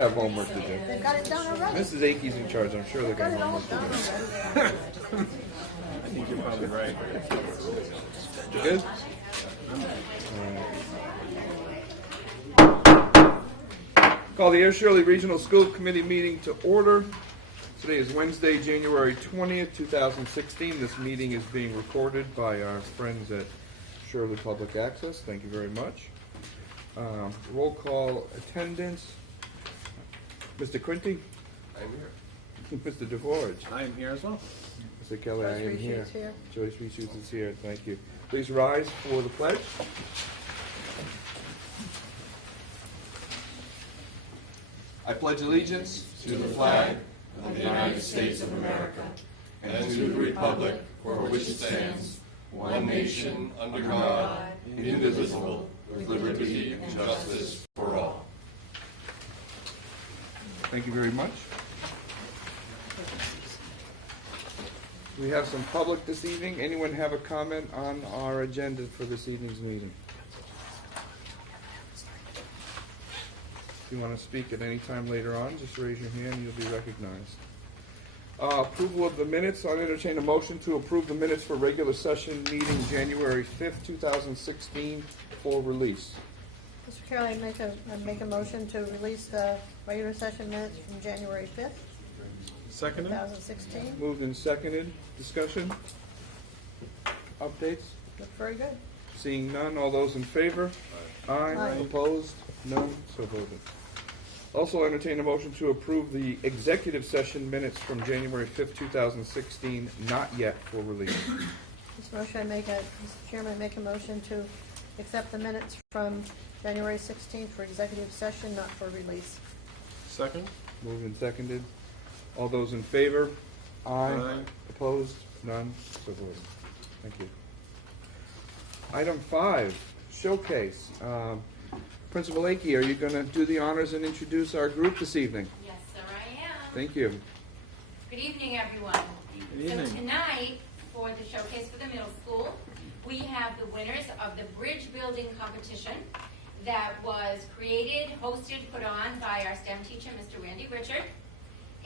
Have homework to do. They got it done already. Mrs. Akey's in charge. I'm sure they're Got going to it all homework done to already. I think you're probably right. do. You good? Call the Air Shirley Regional School Committee meeting to order. Today is Wednesday, January 20th, 2016. This meeting is being recorded by our friends at Shirley Public Access. Thank you very much. Roll call attendance. Mr. Quinty? I'm here. Mr. DeForge? I am here as well. Mr. Kelly, I am Joyce here. Reese's here. Joyce Reese's is here. Thank you. Please rise for the pledge. I pledge allegiance to the flag of the United States of America and to the republic for which it stands, one nation, under God, indivisible, with liberty and justice for all. Thank you very much. We have some public this evening. Anyone have a comment on our agenda for this evening's meeting? If you want to speak at any time later on, just raise your hand and you'll be recognized. Approval of the minutes. I'll entertain a motion to approve the minutes for regular session meeting January 5th, 2016 for release. Mr. Carroll, I make a motion to release the regular session minutes from January 5th, Second. 2016. Moved and seconded. Discussion? Updates? Look very good. Seeing none, all those in favor? Aye. Aye. Opposed? None? So voted. Also entertain a motion to approve the executive session minutes from January 5th, 2016, not yet for release. This motion, Mr. Chairman, I make a motion to accept the minutes from January 16th for executive session, not for release. Second. Moved and seconded. All those in favor? Aye. Aye. Opposed? None? So voted. Thank you. Item 5, showcase. Principal Akey, are you going to do the honors and introduce our group this evening? Yes, sir, I am. Thank you. Good evening, everyone. Good evening. So tonight, for the showcase for the middle school, we have the winners of the bridge building competition that was created, hosted, put on by our STEM teacher, Mr. Randy Richard.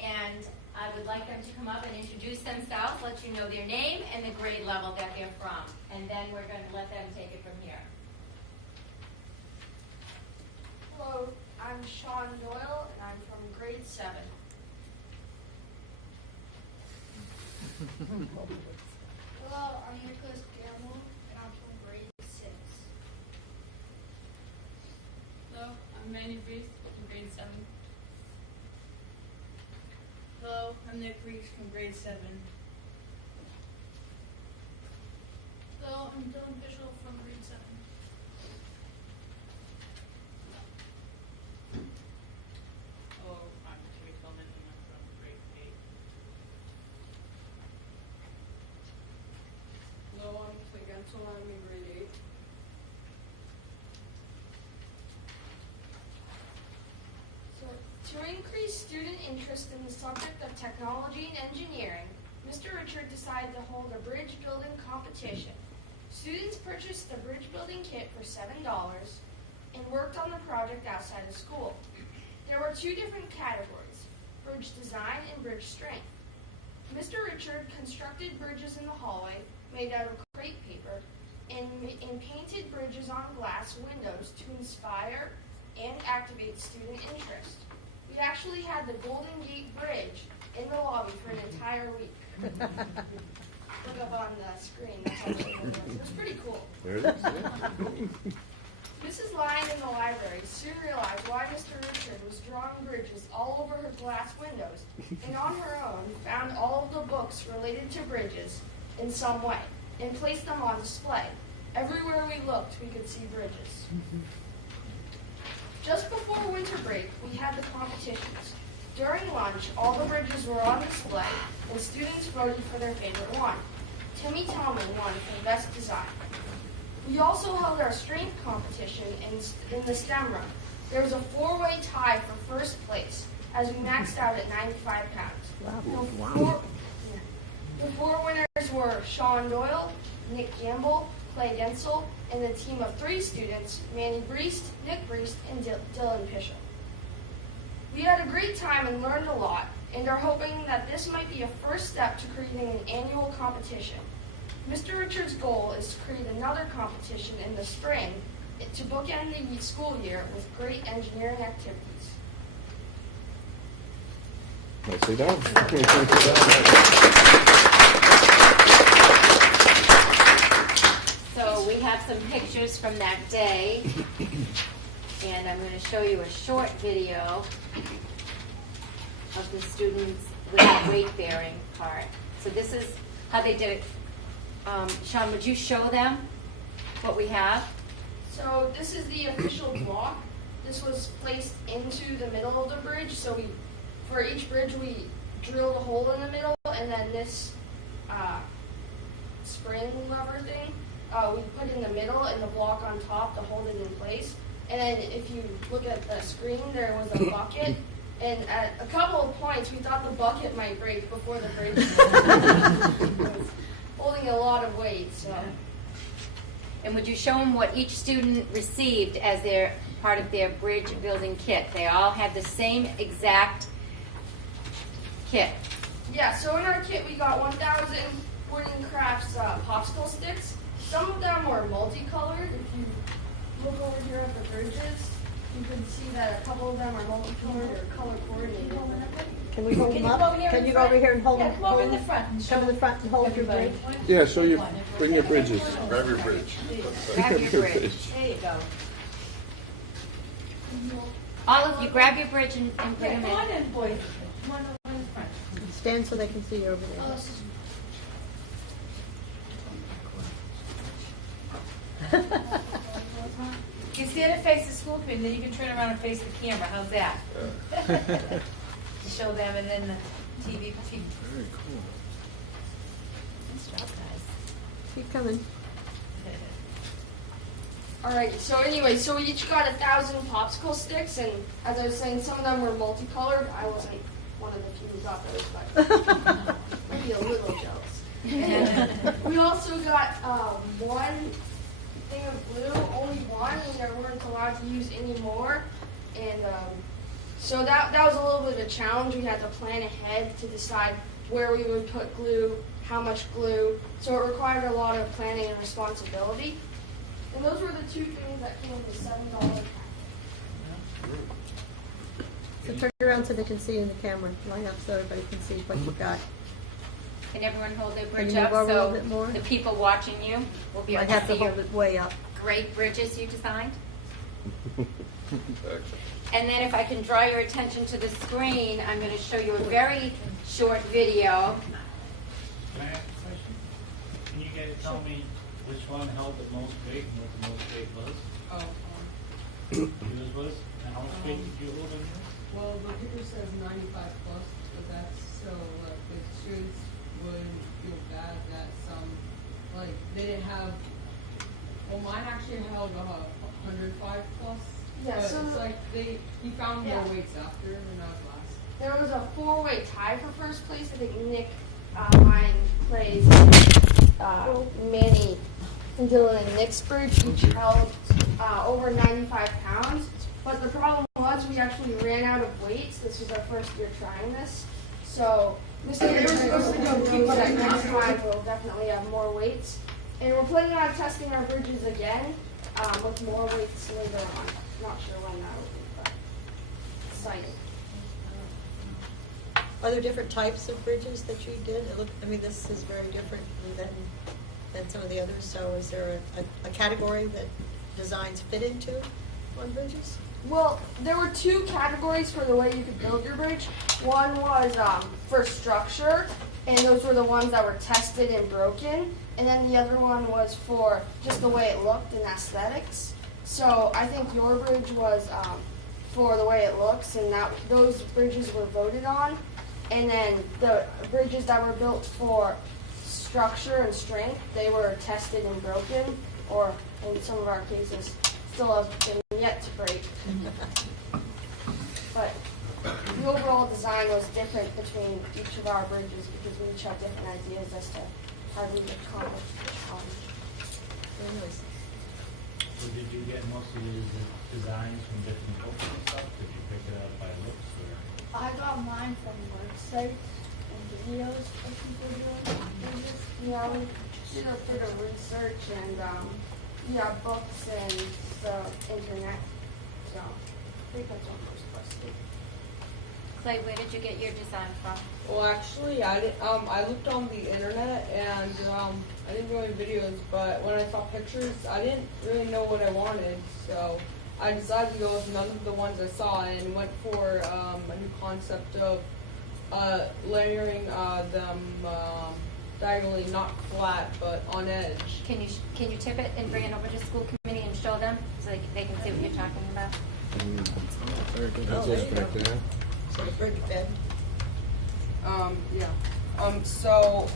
And I would like them to come up and introduce themselves, let you know their name and the grade level that they're from. And then we're going to let them take it from here. Hello, I'm Sean Doyle, and I'm from grade 7. Hello, I'm Nicholas Gamble, and I'm from grade 6. Hello, I'm Manny Reese from grade 7. Hello, I'm Nick Reese from grade 7. Hello, I'm Dylan Bishop from grade 7. Hello, I'm Timmy Tillman and I'm from grade 8. Hello, I'm Clay Gensel, I'm in grade 8. So, to increase student interest in the subject of technology and engineering, Mr. Richard decided to hold a bridge building competition. Students purchased the bridge building kit for $7 and worked on the project outside of school. There were 2 different categories, bridge design and bridge strength. Mr. Richard constructed bridges in the hallway made out of crepe paper and painted bridges on glass windows to inspire and activate student interest. We actually had the Golden Gate Bridge in the lobby for an entire week. Look up on the screen. That's actually what it was. It was pretty cool. There it is. Yeah. Mrs. Lyon in the library soon realized why Mr. Richard was drawing bridges all over her glass windows, and on her own found all of the books related to bridges in some way, and placed them on display. Everywhere we looked, we could see bridges. Just before winter break, we had the competitions. During lunch, all the bridges were on display, and students voted for their favorite one. Timmy Tillman won for best design. We also held our strength competition in the STEM room. There was a 4-way tie for first place, as we maxed out at 95 pounds. The 4 winners were Sean Doyle, Nick Gamble, Clay Gensel, and the team of 3 students, Manny Breest, Nick Breest, and Dylan Bishop. We had a great time and learned a lot, and are hoping that this might be a first step to creating an annual competition. Mr. Richards' goal is to create another competition in the spring to bookend the school year with great engineering activities. Nicely done. So we have some pictures from that day, and I'm going to show you a short video of the students with the weight-bearing part. So this is how they did it. Sean, would you show them what we have? So this is the official block. This was placed into the middle of the bridge. So for each bridge, we drilled a hole in the middle, and then this spring lever thing, we put in the middle and the block on top to hold it in place. And then if you look at the screen, there was a bucket. And at a couple of points, we thought the bucket might break before the bridge. It was holding a lot of weight. So. And would you show them what each student received as their part of their bridge building kit? They all had the same exact kit. Yeah, so in our kit we got 1,000 Wooden Crafts popsicle sticks. Some of them were multicolored. If you look over here at the bridges, you can see that a couple of them are multicolored or color coordinated. Can we hold them up? Can you go over here and hold them? Come over in the front. Come in the front and hold your bridge. Yeah, so you bring your bridges. Grab your bridge. Grab your bridge. There you go. All of you, grab your bridge and bring Come them on in. in, boys. Come on over in the front. Stand so they can see you over there. You stand and face the school committee, then you can turn around and face the camera. How's that? To show them and then the TV. Very cool. Nice job, guys. Keep coming. Alright, so anyway, so we each got 1,000 popsicle sticks, and as I was saying, some of them were multicolored. I wasn't one of the few who got those, but maybe a little jealous. We also got one thing of glue, only one, and they weren't allowed to use any more. And so that was a little bit of a challenge. We had to plan ahead to decide where we would put glue, how much glue. So it required a lot of planning and responsibility. And those were the two things that came with the $7 package. So turn around so they can see in the camera. Line up so everybody can see what you got. Can everyone hold their Can bridge you up move over a little so bit more? the people watching you will be I able have to to see your hold it way up. great bridges you designed? And then if I can draw your attention to the screen, I'm going to show you a very short video. Can I ask a question? Can you guys tell me which one held the most weight and what the most weight was? Yours was? And how much weight did you hold on yours? Well, the paper says 95 plus, but that's so the students wouldn't feel bad that some, like, they didn't have. Well, mine actually held 105 plus. Yeah, but so it's like he found Yeah. more weights after, and I was last. there was a 4-way tie for first place. I think Nick, mine plays Manny, Dylan, and Nick's bridge each held over 95 pounds. But the problem was we actually ran out of weights. This was our first year trying this. So Mr. Richards knows that next time we'll definitely have more weights. And we're planning on testing our bridges again with more weights later on. Not sure when that will be, but exciting. Are there different types of bridges that you did? This is very different than some of the others. So is there a category that designs fit into on bridges? Well, there were two categories for the way you could build your bridge. One was for structure, and those were the ones that were tested and broken. And then the other one was for just the way it looked and aesthetics. So I think your bridge was for the way it looks, and those bridges were voted on. And then the bridges that were built for structure and strength, they were tested and broken, or in some of our cases, still have been yet to break. But the overall design was different between each of our bridges because we each have different ideas as to how we would accomplish the challenge. Very nice. So did you get most of your designs from different books and stuff? Did you pick it up by looks or? I got mine from websites and videos of people doing this. Yeah, we did a bit of research and yeah, books and the internet. So I think that's all most busted. Clay, where did you get your design from? Well, actually, I didn't. I looked on the internet and I didn't do any videos. But when I saw pictures, I didn't really know what I wanted. So I decided to go with none of the ones I saw and went for a new concept of layering them diagonally, not flat, but on edge. Can you tip it and bring it over to the school committee and show them so they can see what you're talking about? Very good. That's there what's you back go. there. So the brick bed. Yeah. So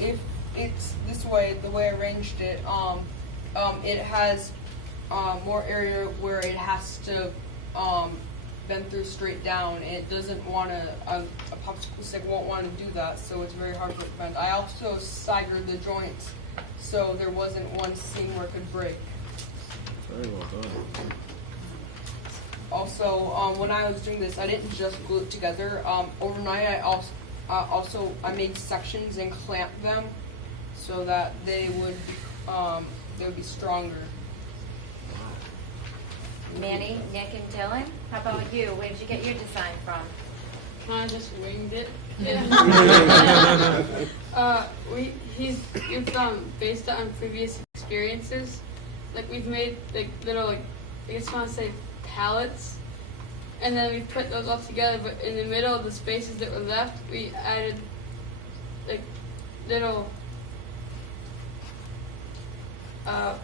if it's this way, the way I arranged it, it has more area where it has to bend through straight down. It doesn't want to. A popsicle stick won't want to do that, so it's very hard for it to bend. I also staggered the joints, so there wasn't one seam where it could break. Very well done. Also, when I was doing this, I didn't just glue it together. Overnight, I made sections and clamped them so that they would be stronger. Manny, Nick, and Dylan, how about you? Where did you get your design from? Kind of just winged it. He's based on previous experiences. Like we've made like little I guess I want to say pallets, and then we put those all together. But in the middle of the spaces that were left, we added like little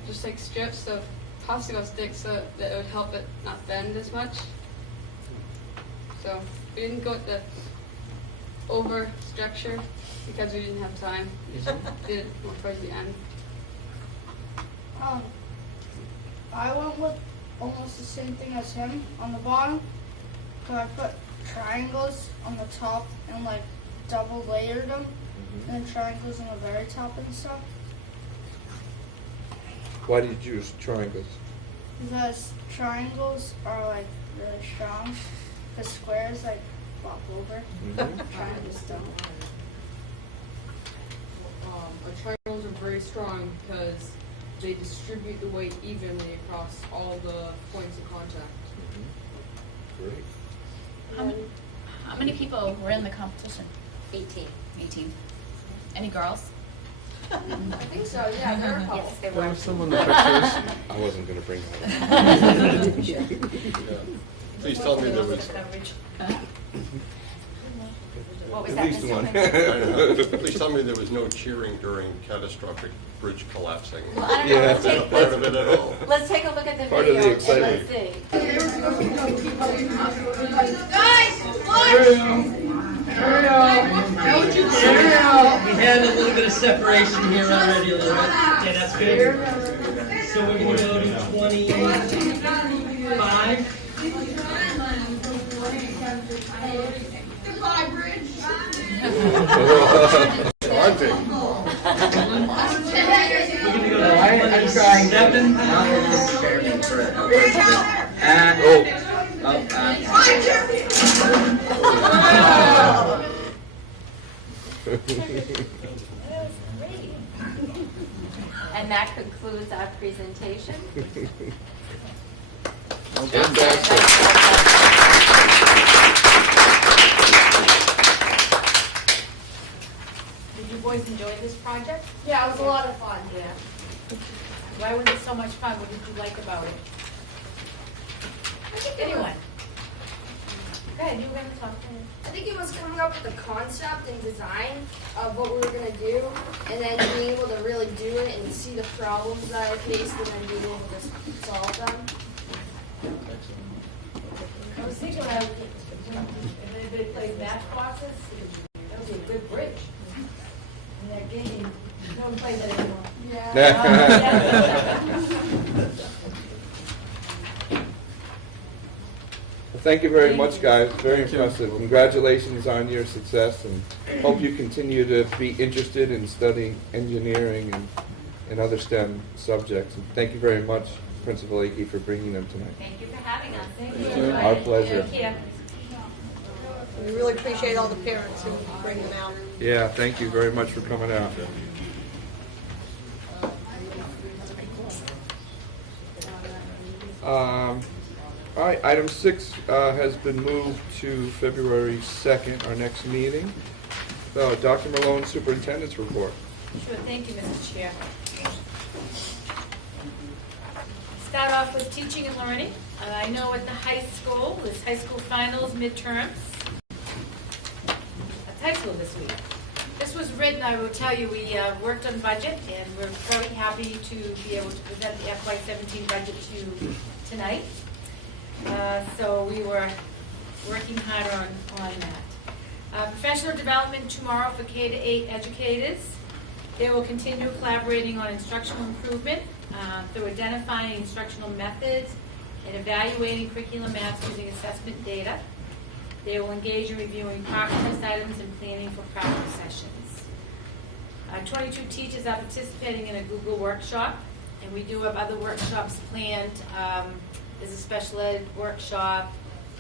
just like strips of popsicle sticks so that it would help it not bend as much. So we didn't go with the over structure because we didn't have time. We just did it more towards the end. I went with almost the same thing as him on the bottom. So I put triangles on the top and like double layered them, and then triangles on the very top and stuff. Why did you use triangles? Because triangles are like really strong. The squares like flop over. Triangles don't. Triangles are very strong because they distribute the weight evenly across all the points of contact. Great. How many people were in the competition? 18. 18. Any girls? I think so. Yeah, there are a couple. Yes, they Can I were. have some of the pictures? I wasn't going to bring that up. Yeah. Please tell me there was. What was At that, least Mr. one. Quinn? Please tell me there was no cheering during catastrophic bridge collapsing. Well, I don't know. Yeah. Let's take, Part of it at all. let's take a look at the Part of video the and excitement. let's see. We had a little bit of separation here already a little bit. Okay, that's good. So we're going to go to 25. Goodbye, bridge. Daunting. We're going to go to 27. And that concludes our presentation. Did you boys enjoy this project? Yeah, it was a lot of fun. Yeah. Why was it so much fun? What did you like about it? Anyone? Go ahead, you were going to talk to me. I think it was coming up with the concept and design of what we were going to do, and then being able to really do it and see the problems that I faced, and then being able to solve them. I was thinking when they played matchboxes, that would be a good bridge. In that game, no one plays that anymore. Well, thank you very much, guys. Very impressive. Congratulations on your success, and hope you continue to be interested in studying engineering and other STEM subjects. And thank you very much. Principal Akey, for bringing them tonight. Thank you for having us. Thank you. Our pleasure. Thank you. We really appreciate all the parents who bring them out. Yeah, thank you very much for coming out. All right, item 6 has been moved to February 2nd, our next meeting. So, Dr. Malone, Superintendent's report. Sure, thank you, Mr. Chair. Start off with teaching and learning. I know at the high school, this high school finals, midterms. It's high school this week. This was written, I will tell you, we worked on budget, and we're very happy to be able to present the FY17 budget to you tonight. So we were working hard on that. Professional development tomorrow for K-8 educators. They will continue collaborating on instructional improvement through identifying instructional methods and evaluating curriculum maps using assessment data. They will engage in reviewing progress items and planning for practice sessions. 22 teachers are participating in a Google workshop, and we do have other workshops planned. There's a special ed workshop.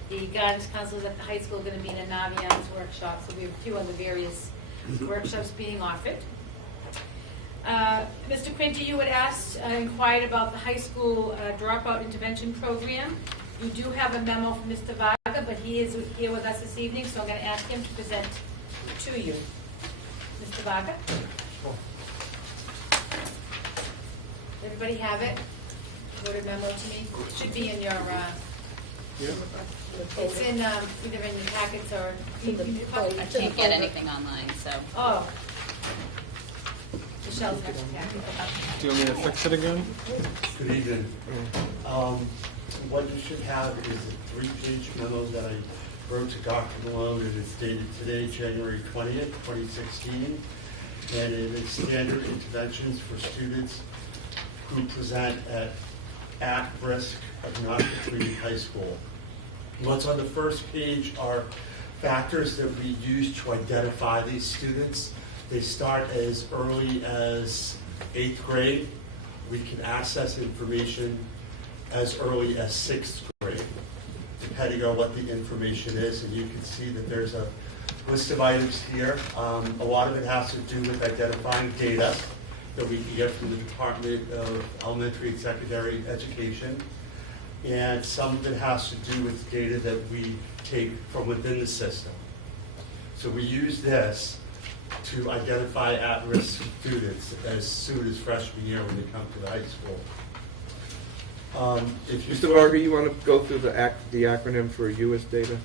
The guidance counselors at the high school are going to be in a Naviance workshop, so we have a few other various workshops being offered. Mr. Quinty, you had asked, inquired about the high school dropout intervention program. You do have a memo from Mr. Vaga, but he is here with us this evening, so I'm going to ask him to present to you. Mr. Vaga? Everybody have it? Wrote a memo to me. It should be in your, it's in, either in your packets or. I can't get anything online, so. Oh. Michelle's got your packet. Do you want me to fix it again? Good evening. What you should have is a 3-page memo that I wrote to Dr. Malone. It is dated today, January 20th, 2016. And it is standard interventions for students who present at risk of not completing high school. What's on the first page are factors that we use to identify these students. They start as early as 8th grade. We can access information as early as 6th grade, depending on what the information is. And you can see that there's a list of items here. A lot of it has to do with identifying data that we can get from the Department of Elementary and Secondary Education. And some of it has to do with data that we take from within the system. So we use this to identify at-risk students as soon as freshman year when they come to the high school. Mr. Varga, you want to go through the acronym for US data?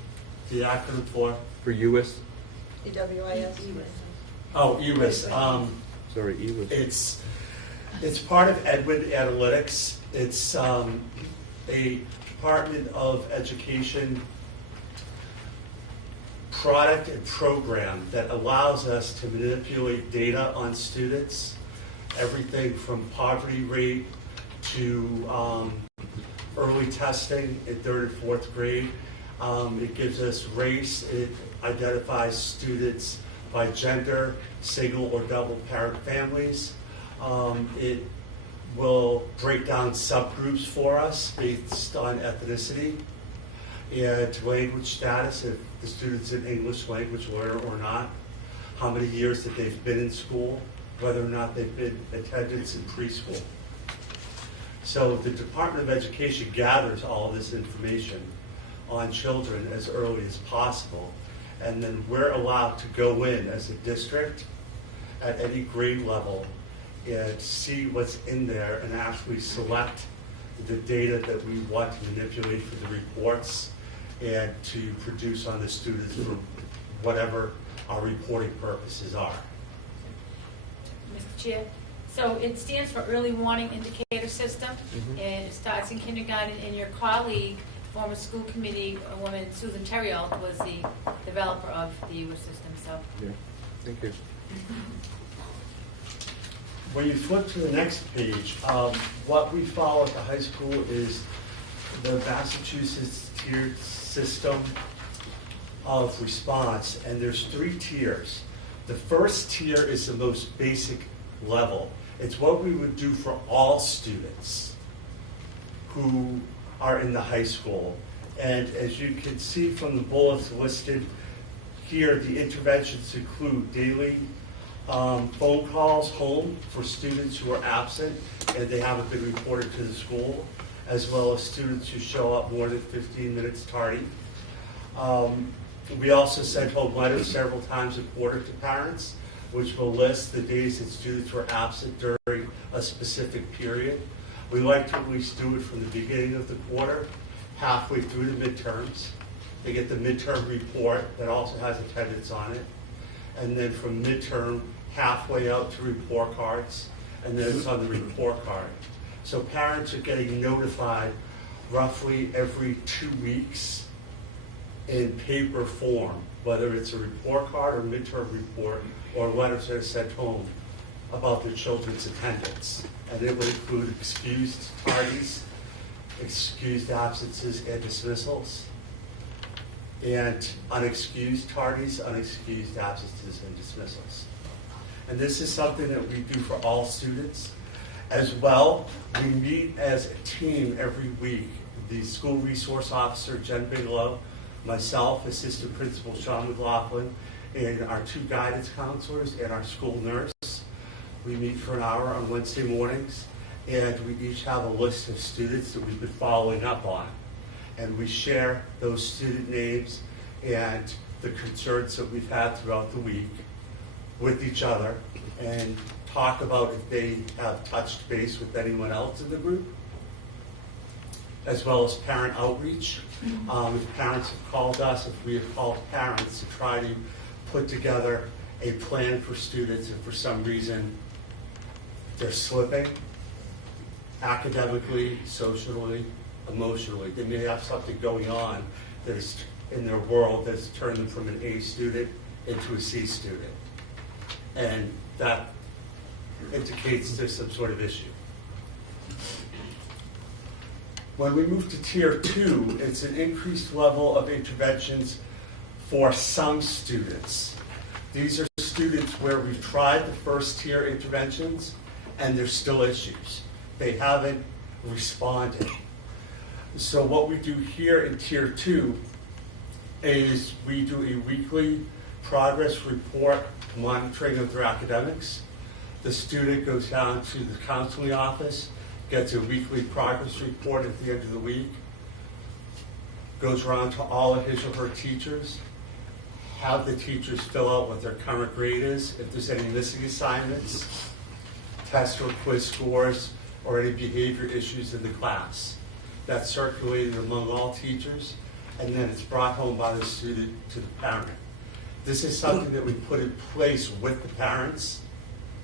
The acronym for? For US? EWIS. Oh, EWIS. Sorry, EWIS. It's part of Edwin Analytics. It's a Department of Education product and program that allows us to manipulate data on students, everything from poverty rate to early testing in 3rd and 4th grade. It gives us race. It identifies students by gender, single or double parent families. It will break down subgroups for us based on ethnicity and language status, if the student's an English language learner or not, how many years that they've been in school, whether or not they've been attendance in preschool. So the Department of Education gathers all of this information on children as early as possible, and then we're allowed to go in as a district at any grade level and see what's in there and actually select the data that we want to manipulate for the reports and to produce on the students for whatever our reporting purposes are. Mr. Chair, so it stands for Early Warning Indicator System, and it starts in kindergarten, and your colleague, former school committee woman Susan Terrill, was the developer of the US system, so. Yeah, thank you. When you flip to the next page, what we follow at the high school is the Massachusetts tiered system of response, and there's 3 tiers. The first tier is the most basic level. It's what we would do for all students. who are in the high school. And as you can see from the bullets listed here, the interventions include daily phone calls home for students who are absent and they haven't been reported to the school, as well as students who show up more than 15 minutes tardy. We also send home letters several times a quarter to parents, which will list the days that students were absent during a specific period. We like to at least do it from the beginning of the quarter, halfway through the midterms. They get the midterm report that also has attendance on it. And then from midterm, halfway out to report cards, and then it's on the report card. So parents are getting notified roughly every 2 weeks in paper form, whether it's a report card or midterm report or letters that are sent home about their children's attendance. And it would include excused tardies, excused absences and dismissals, and unexcused tardies, unexcused absences and dismissals. And this is something that we do for all students. As well, we meet as a team every week. The school resource officer, Jen Bigelow, myself, assistant principal Sean McLaughlin, and our 2 guidance counselors and our school nurse. We meet for an hour on Wednesday mornings, and we each have a list of students that we've been following up on. And we share those student names and the concerns that we've had throughout the week with each other, and talk about if they have touched base with anyone else in the group, as well as parent outreach. If parents have called us, if we have called parents to try to put together a plan for students, and for some reason they're slipping academically, socially, emotionally. They may have something going on that is in their world that's turned them from an A student into a C student. And that indicates there's some sort of issue. When we move to Tier 2, it's an increased level of interventions for some students. These are students where we've tried the first tier interventions and there's still issues. They haven't responded. So what we do here in Tier 2 is we do a weekly progress report monitoring of their academics. The student goes down to the counseling office, gets a weekly progress report at the end of the week, goes around to all of his or her teachers, have the teachers fill out what their current grade is, if there's any missing assignments, test or quiz scores, or any behavior issues in the class. That's circulated among all teachers, and then it's brought home by the student to the parent. This is something that we put in place with the parents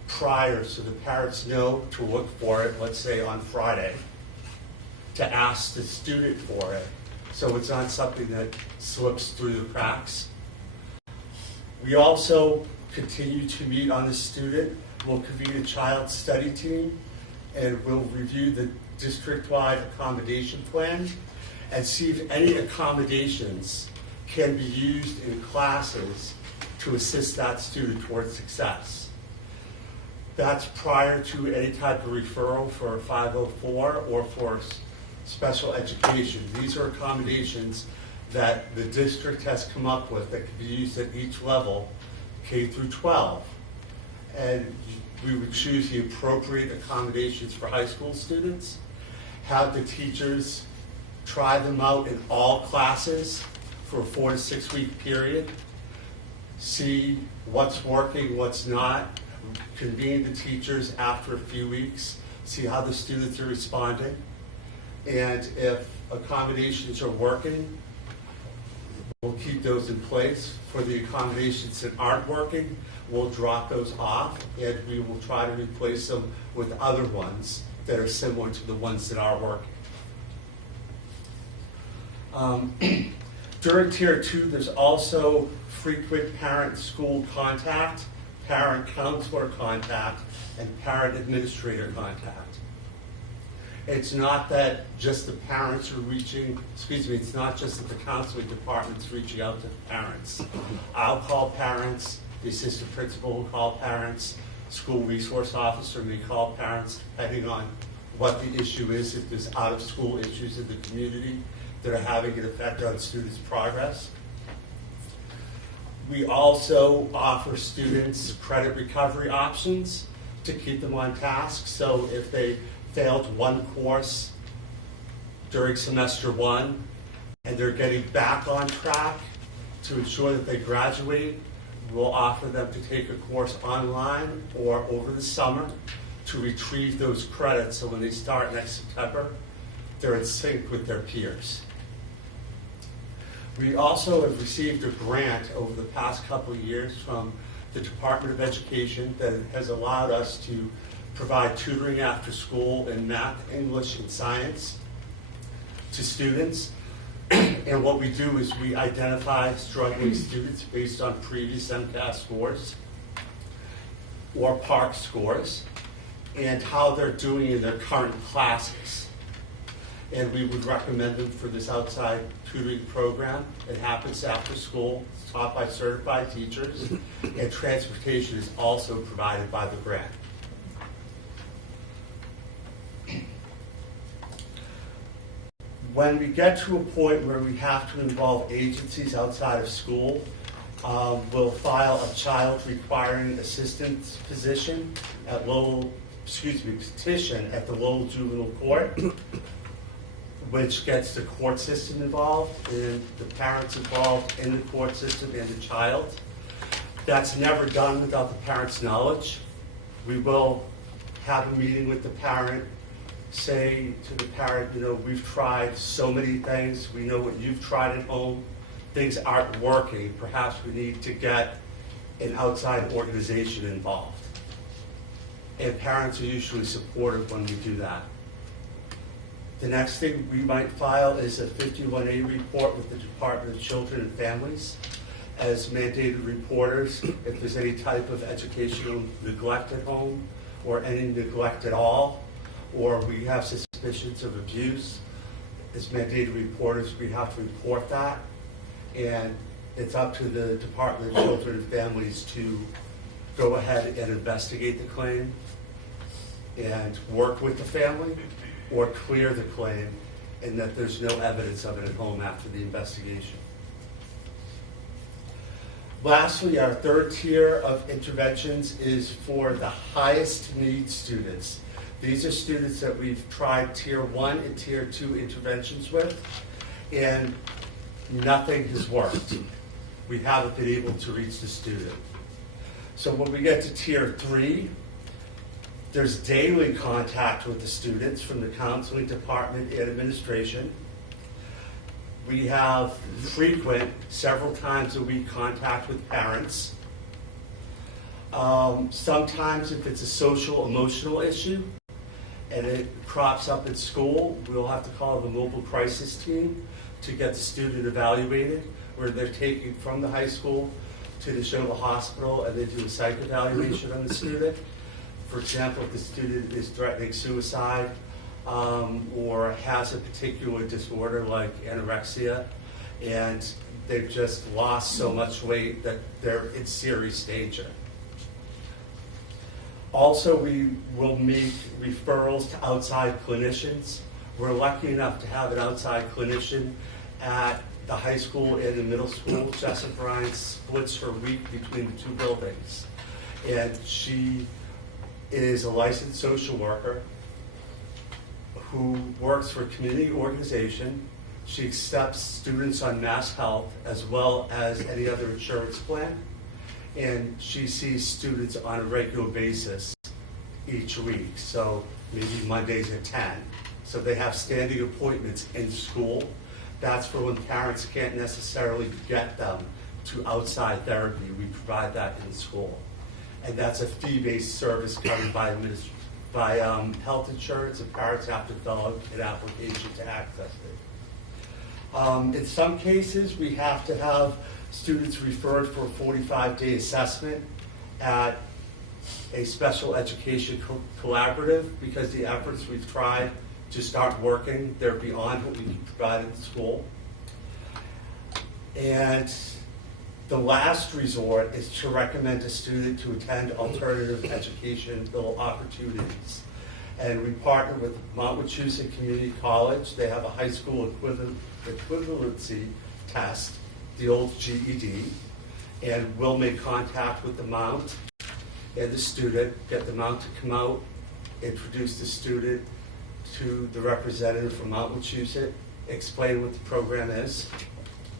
prior, so the parents know to look for it, let's say on Friday, to ask the student for it, so it's not something that slips through the cracks. We also continue to meet on the student. We'll convene a child study team, and we'll review the district-wide accommodation plan and see if any accommodations can be used in classes to assist that student towards success. That's prior to any type of referral for a 504 or for special education. These are accommodations that the district has come up with that can be used at each level, K through 12. And we would choose the appropriate accommodations for high school students, have the teachers try them out in all classes for a 4 to 6 week period, see what's working, what's not, convene the teachers after a few weeks, see how the students are responding, and if accommodations are working, we'll keep those in place. For the accommodations that aren't working, we'll drop those off, and we will try to replace them with other ones that are similar to the ones that are working. During Tier 2, there's also frequent parent-school contact, parent-counselor contact, and parent-administrator contact. It's not that just the parents are reaching, it's not just that the counseling department's reaching out to the parents. I'll call parents, the assistant principal will call parents, school resource officer may call parents, depending on what the issue is, if there's out-of-school issues in the community that are having an effect on students' progress. We also offer students credit recovery options to keep them on task. So if they failed one course during semester 1 and they're getting back on track to ensure that they graduate, we'll offer them to take a course online or over the summer to retrieve those credits so when they start next September, they're in sync with their peers. We also have received a grant over the past couple of years from the Department of Education that has allowed us to provide tutoring after school in math, English, and science to students. And what we do is we identify struggling students based on previous MCAS scores or PARCC scores and how they're doing in their current classes. And we would recommend them for this outside tutoring program. It happens after school, it's taught by certified teachers, and transportation is also provided by the grant. When we get to a point where we have to involve agencies outside of school, we'll file a child requiring assistance petition at petition at the Lowell Juvenile Court, which gets the court system involved and the parents involved in the court system and the child. That's never done without the parent's knowledge. We will have a meeting with the parent, say to the parent, you know, we've tried so many things, we know what you've tried at home, things aren't working, perhaps we need to get an outside organization involved. And parents are usually supportive when we do that. The next thing we might file is a 51A report with the Department of Children and Families. As mandated reporters, if there's any type of educational neglect at home or any neglect at all, or we have suspicions of abuse, as mandated reporters, we have to report that. And it's up to the Department of Children and Families to go ahead and investigate the claim and work with the family or clear the claim and that there's no evidence of it at home after the investigation. Lastly, our third tier of interventions is for the highest need students. These are students that we've tried tier 1 and tier 2 interventions with, and nothing has worked. We haven't been able to reach the student. So when we get to tier 3, there's daily contact with the students from the counseling department and administration. We have frequent, several times a week, contact with parents. Sometimes if it's a social, emotional issue and it crops up at school, we'll have to call the mobile crisis team to get the student evaluated, where they're taken from the high school to the Neshoba Hospital and they do a psych evaluation on the student. For example, if the student is threatening suicide or has a particular disorder like anorexia, and they've just lost so much weight that they're in serious danger. Also, we will make referrals to outside clinicians. We're lucky enough to have an outside clinician at the high school and the middle school. Jessica Ryan splits her week between the two buildings. And she is a licensed social worker who works for a community organization. She accepts students on Mass Health as well as any other insurance plan. And she sees students on a regular basis each week. So maybe Mondays at 10. So they have standing appointments in school. That's for when parents can't necessarily get them to outside therapy. We provide that in school. And that's a fee-based service covered by health insurance, and parents have to fill out an application to access it. In some cases, we have to have students referred for a 45-day assessment at a special education collaborative because the efforts we've tried just aren't working. They're beyond what we can provide in school. And the last resort is to recommend a student to attend alternative educational opportunities. And we partner with Mount Wachusett Community College. They have a high school equivalency test, the old GED, and we'll make contact with the Mount and the student, get the Mount to come out, introduce the student to the representative from Mount Wachusett, explain what the program is.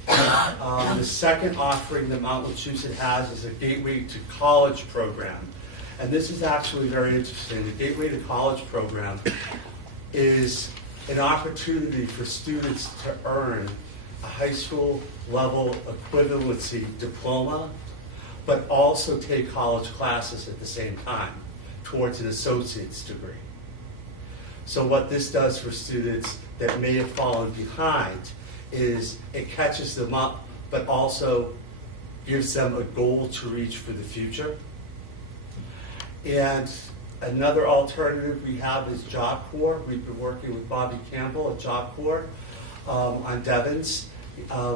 The second offering that Mount Wachusett has is a Gateway to College program. And this is actually very interesting. The Gateway to College program is an opportunity for students to earn a high school level equivalency diploma, but also take college classes at the same time towards an associate's degree. So what this does for students that may have fallen behind is it catches them up, but also gives them a goal to reach for the future. And another alternative we have is Job Corps. We've been working with Bobby Campbell at Job Corps on Devens.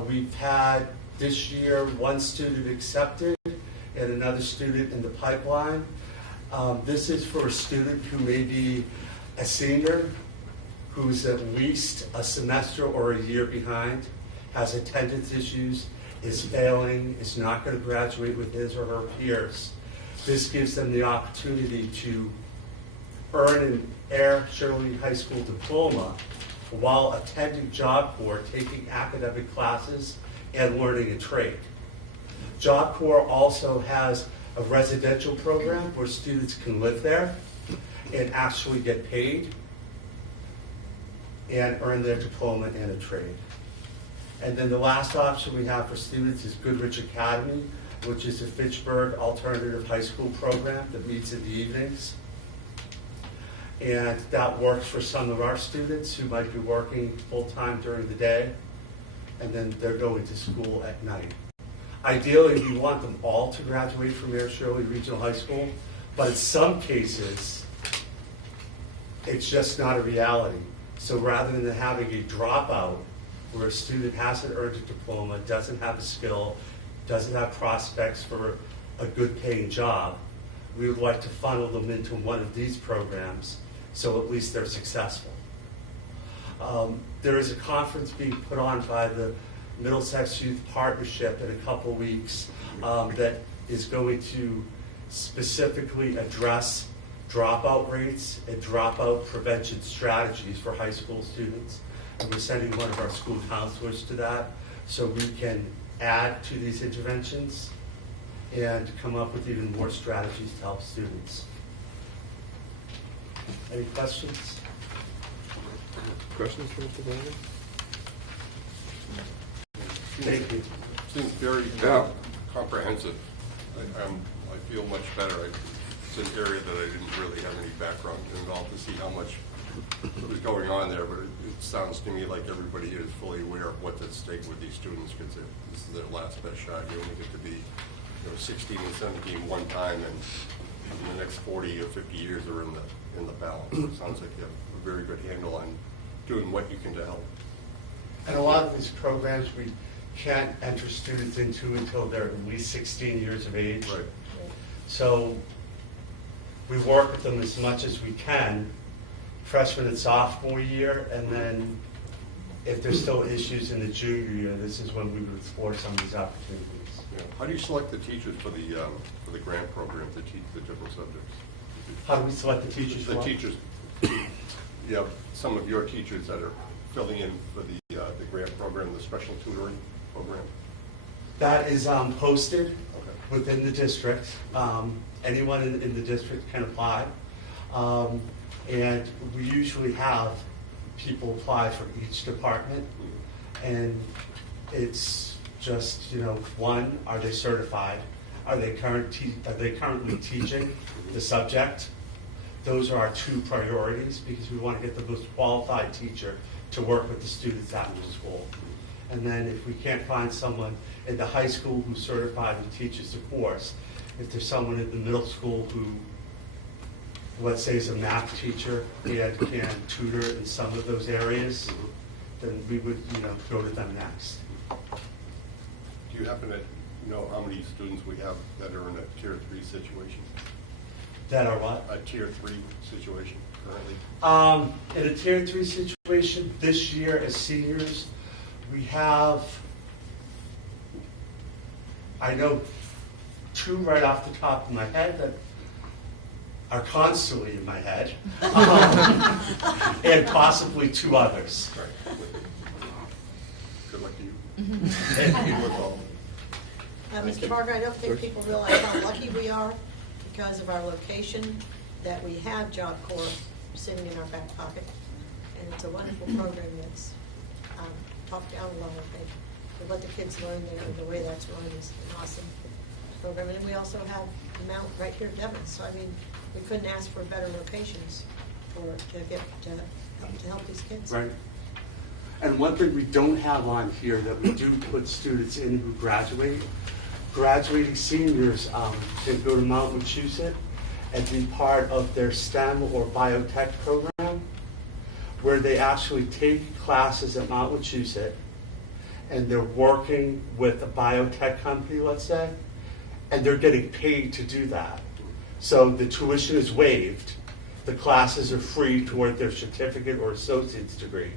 We've had this year one student accepted and another student in the pipeline. This is for a student who may be a senior, who's at least a semester or a year behind, has attendance issues, is failing, is not going to graduate with his or her peers. This gives them the opportunity to earn an Air Shirley High School diploma while attending Job Corps, taking academic classes, and learning a trade. Job Corps also has a residential program where students can live there and actually get paid and earn their diploma in a trade. And then the last option we have for students is Goodrich Academy, which is a Fitchburg alternative high school program that meets in the evenings. And that works for some of our students who might be working full-time during the day, and then they're going to school at night. Ideally, we want them all to graduate from Air Shirley Regional High School, but in some cases, it's just not a reality. So rather than having a dropout where a student hasn't earned a diploma, doesn't have a skill, doesn't have prospects for a good paying job, we would like to funnel them into one of these programs so at least they're successful. There is a conference being put on by the Middlesex Youth Partnership in a couple weeks that is going to specifically address dropout rates and dropout prevention strategies for high school students. And we're sending one of our school counselors to that so we can add to these interventions and come up with even more strategies to help students. Any questions? Questions from Mr. Bowman? Thank you. Seems very Yeah. comprehensive. I feel much better. It's an area that I didn't really have any background involved to see how much was going on there, but it sounds to me like everybody here is fully aware of what's at stake with these students because this is their last best shot. You only get to be 16 and 17 one time, and in the next 40 or 50 years are in the balance. It sounds like you have a very good handle on doing what you can to help. And a lot of these programs we can't enter students into until they're at least 16 years of age. Right. So we work with them as much as we can, freshman and sophomore year, and then if there's still issues in the junior year, this is when we would explore some of these opportunities. Yeah. How do you select the teachers for the grant program to teach the different subjects? How do we select the teachers? The teachers, you have some of your teachers that are filling in for the grant program, the special tutoring program. That is posted within the district. Anyone in the district can apply. And we usually have people apply for each department. And it's just, one, are they certified? Are they currently teaching the subject? Those are our two priorities because we want to get the most qualified teacher to work with the students after school. And then if we can't find someone in the high school who's certified who teaches the course, if there's someone in the middle school who, let's say, is a math teacher and can tutor in some of those areas, then we would, go to them next. Do you happen to know how many students we have that are in a tier 3 situation? That are what? A tier 3 situation. currently? In a tier 3 situation, this year as seniors, we have, I know 2 right off the top of my head that are constantly in my head, and possibly 2 others. Right. Good luck to you. And good luck all. Mr. Barker, I don't think people realize how lucky we are because of our location, that we have Job Corps sitting in our back pocket. And it's a wonderful program that's top down level. They let the kids learn there, and the way that's run is an awesome program. And then we also have the Mount right here at Devon. So, I mean, we couldn't ask for better locations to help these kids. Right. And one thing we don't have on here that we do put students in who graduate, graduating seniors can go to Mount Wachusett and be part of their STEM or biotech program, where they actually take classes at Mount Wachusett and they're working with a biotech company, let's say, and they're getting paid to do that. So the tuition is waived, the classes are free toward their certificate or associate's degree,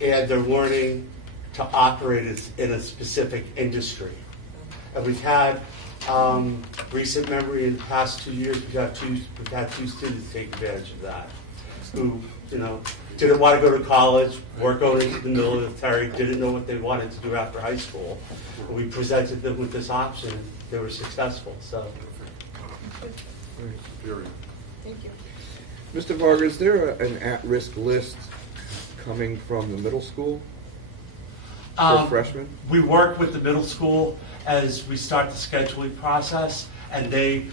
and they're learning to operate in a specific industry. And we've had recent memory in the past 2 years, we've had 2 students take advantage of that, who, didn't want to go to college, weren't going into the military, didn't know what they wanted to do after high school. And we presented them with this option, they were successful, so. Thank you. Mr. Varga, is there an at-risk list coming from the middle school for freshmen? We work with the middle school as we start the scheduling process, and they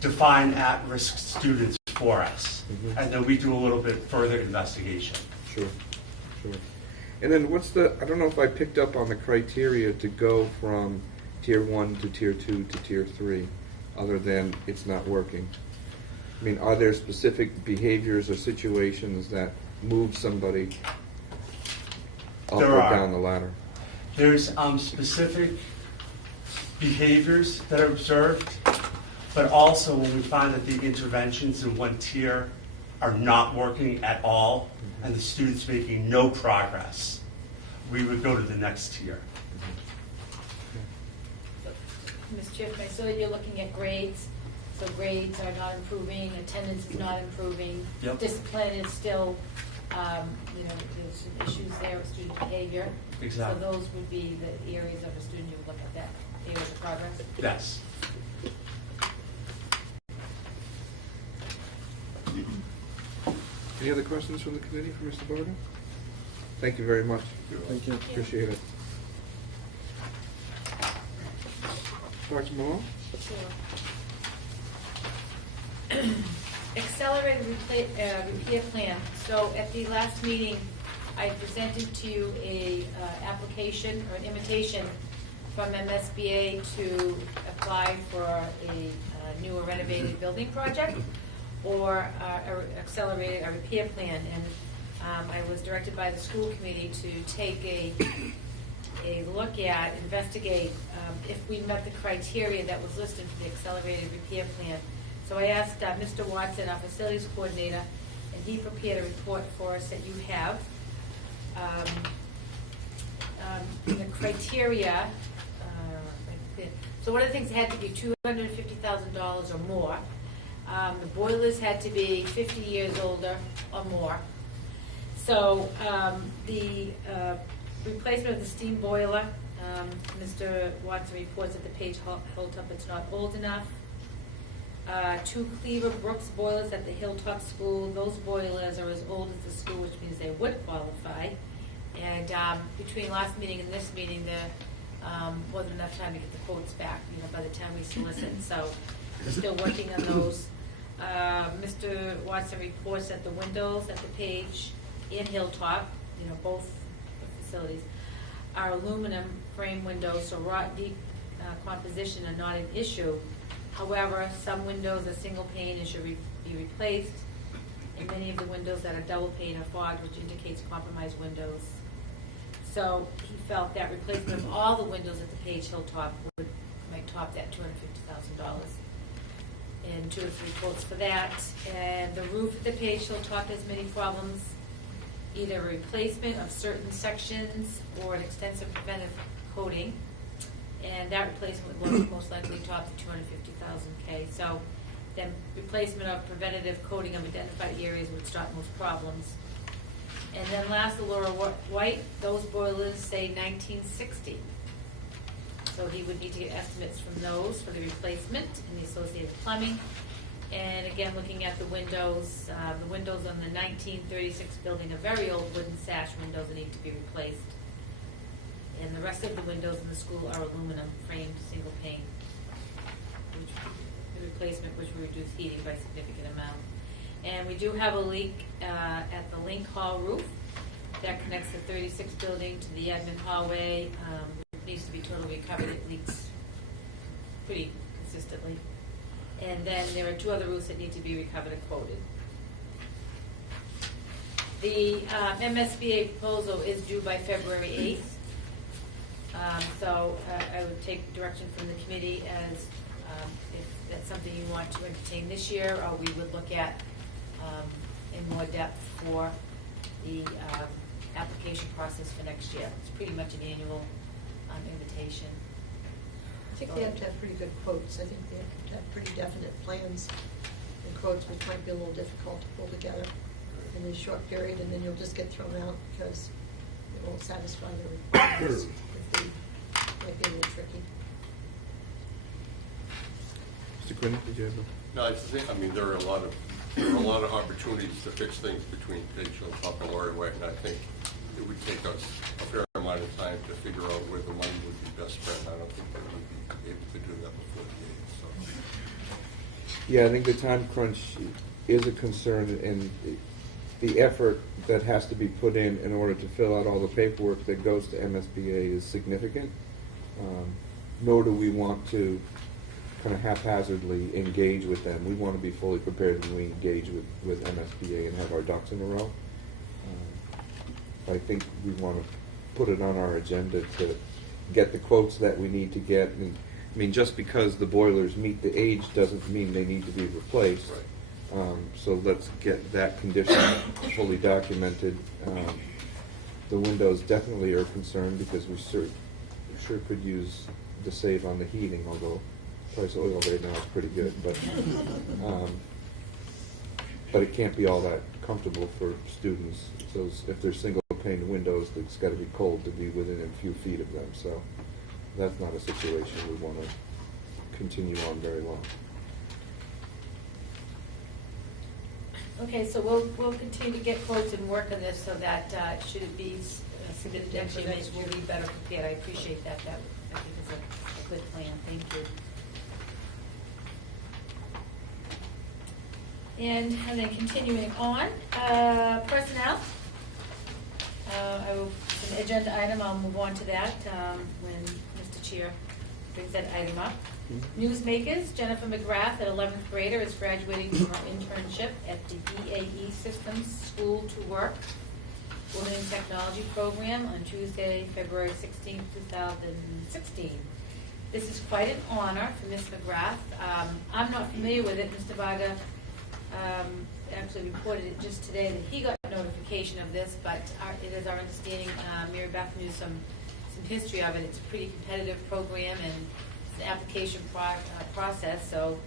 define at-risk students for us. Mm-hmm. And then we do a little bit further investigation. Sure. And then I don't know if I picked up on the criteria to go from tier 1 to tier 2 to tier 3, other than it's not working. I mean, are there specific behaviors or situations that move somebody up There or are. down the ladder? There's specific behaviors that are observed, but also when we find that the interventions in one tier are not working at all, and the student's making no progress, we would go to the next tier. Ms. Chip, I saw that you're looking at grades. So grades are not improving, attendance is not improving. Yep. Discipline is still, there's some issues there with student behavior. Exactly. So those would be the areas of a student you would look at, that areas of progress. Yes. Any other questions from the committee for Mr. Varga? Thank you very much. Thank you. Appreciate it. Dr. Malone? Accelerated repair plan. So at the last meeting, I presented to you a application or an invitation from MSBA to apply for a new or renovated building project or accelerated a repair plan. And I was directed by the school committee to take a look at, investigate if we met the criteria that was listed for the accelerated repair plan. So I asked Mr. Watson, our facilities coordinator, and he prepared a report for us that you have. The criteria, so one of the things had to be $250,000 or more. The boilers had to be 50 years older or more. So the replacement of the steam boiler, Mr. Watson reports that the page Hilltop it's not old enough. 2 Cleaver Brooks boilers at the Hilltop School. Those boilers are as old as the school, which means they would qualify. And between last meeting and this meeting, there wasn't enough time to get the quotes back, by the time we solicit. So we're still working on those. Mr. Watson reports that the windows at the Page and Hilltop, both facilities, are aluminum frame windows, so rot decomposition are not an issue. However, some windows are single pane and should be replaced, and many of the windows that are double pane are fogged, which indicates compromised windows. So he felt that replacement of all the windows at the Page Hilltop might top that $250,000. and 2 or 3 quotes for that. And the roof at the Page Hill top has many problems, either a replacement of certain sections or an extensive preventive coating. And that replacement would most likely top the 250,000 K. So then replacement of preventative coating of identified areas would stop most problems. And then last, the Laura White, those boilers say 1960. So he would need to get estimates from those for the replacement and the associated plumbing. And again, looking at the windows on the 1936 building are very old wooden sash windows that need to be replaced. And the rest of the windows in the school are aluminum framed single pane, the replacement which will reduce heating by a significant amount. And we do have a leak at the Link Hall roof that connects the 36 building to the admin hallway. It needs to be totally recovered. It leaks pretty consistently. And then there are 2 other roofs that need to be recovered and quoted. The MSBA proposal is due by February 8th. So I would take direction from the committee as if that's something you want to entertain this year, or we would look at in more depth for the application process for next year. It's pretty much an annual invitation. I think they have to have pretty good quotes. I think they have to have pretty definite plans and quotes, which might be a little difficult to pull together in a short period, and then you'll just get thrown out because it won't satisfy the requirements. It might be a little tricky. Mr. Quinn, did you have No, I just think, I mean, there are a lot of opportunities to fix things between Page Hill Top and Lori White, and I think it would take us a fair amount of time to figure out where the money would be best spent. I don't think that we'd be able to do that before the 8th, so. Yeah, I think the time crunch is a concern, and the effort that has to be put in order to fill out all the paperwork that goes to MSBA is significant. Nor do we want to kind of haphazardly engage with them. We want to be fully prepared when we engage with MSBA and have our ducks in a row. I think we want to put it on our agenda to get the quotes that we need to get. And, I mean, just because the boilers meet the age doesn't mean they need to be replaced. Right. So let's get that condition fully documented. The windows definitely are concerned because we sure could use the save on the heating, although price of oil right now is pretty good. But it can't be all that comfortable for students. So if they're single pane windows, it's got to be cold to be within a few feet of them. So that's not a situation we want to continue on very long. Okay, so we'll continue to get quotes and work on this so that should it be submitted next year, we'll be better prepared. I appreciate that. That I think is a good plan. Thank you. And then continuing on, personnel. An agenda item, I'll move on to that when Mr. Chair brings that item up. Newsmakers, Jennifer McGrath, an 11th grader, is graduating from her internship at the BAE Systems School to Work Women in Technology program on Tuesday, February 16, 2016. This is quite an honor for Ms. McGrath. I'm not familiar with it. Mr. Varga actually reported it just today that he got notification of this, but it is our understanding, Mary Beth knew some history of it. It's a pretty competitive program and it's an application process, so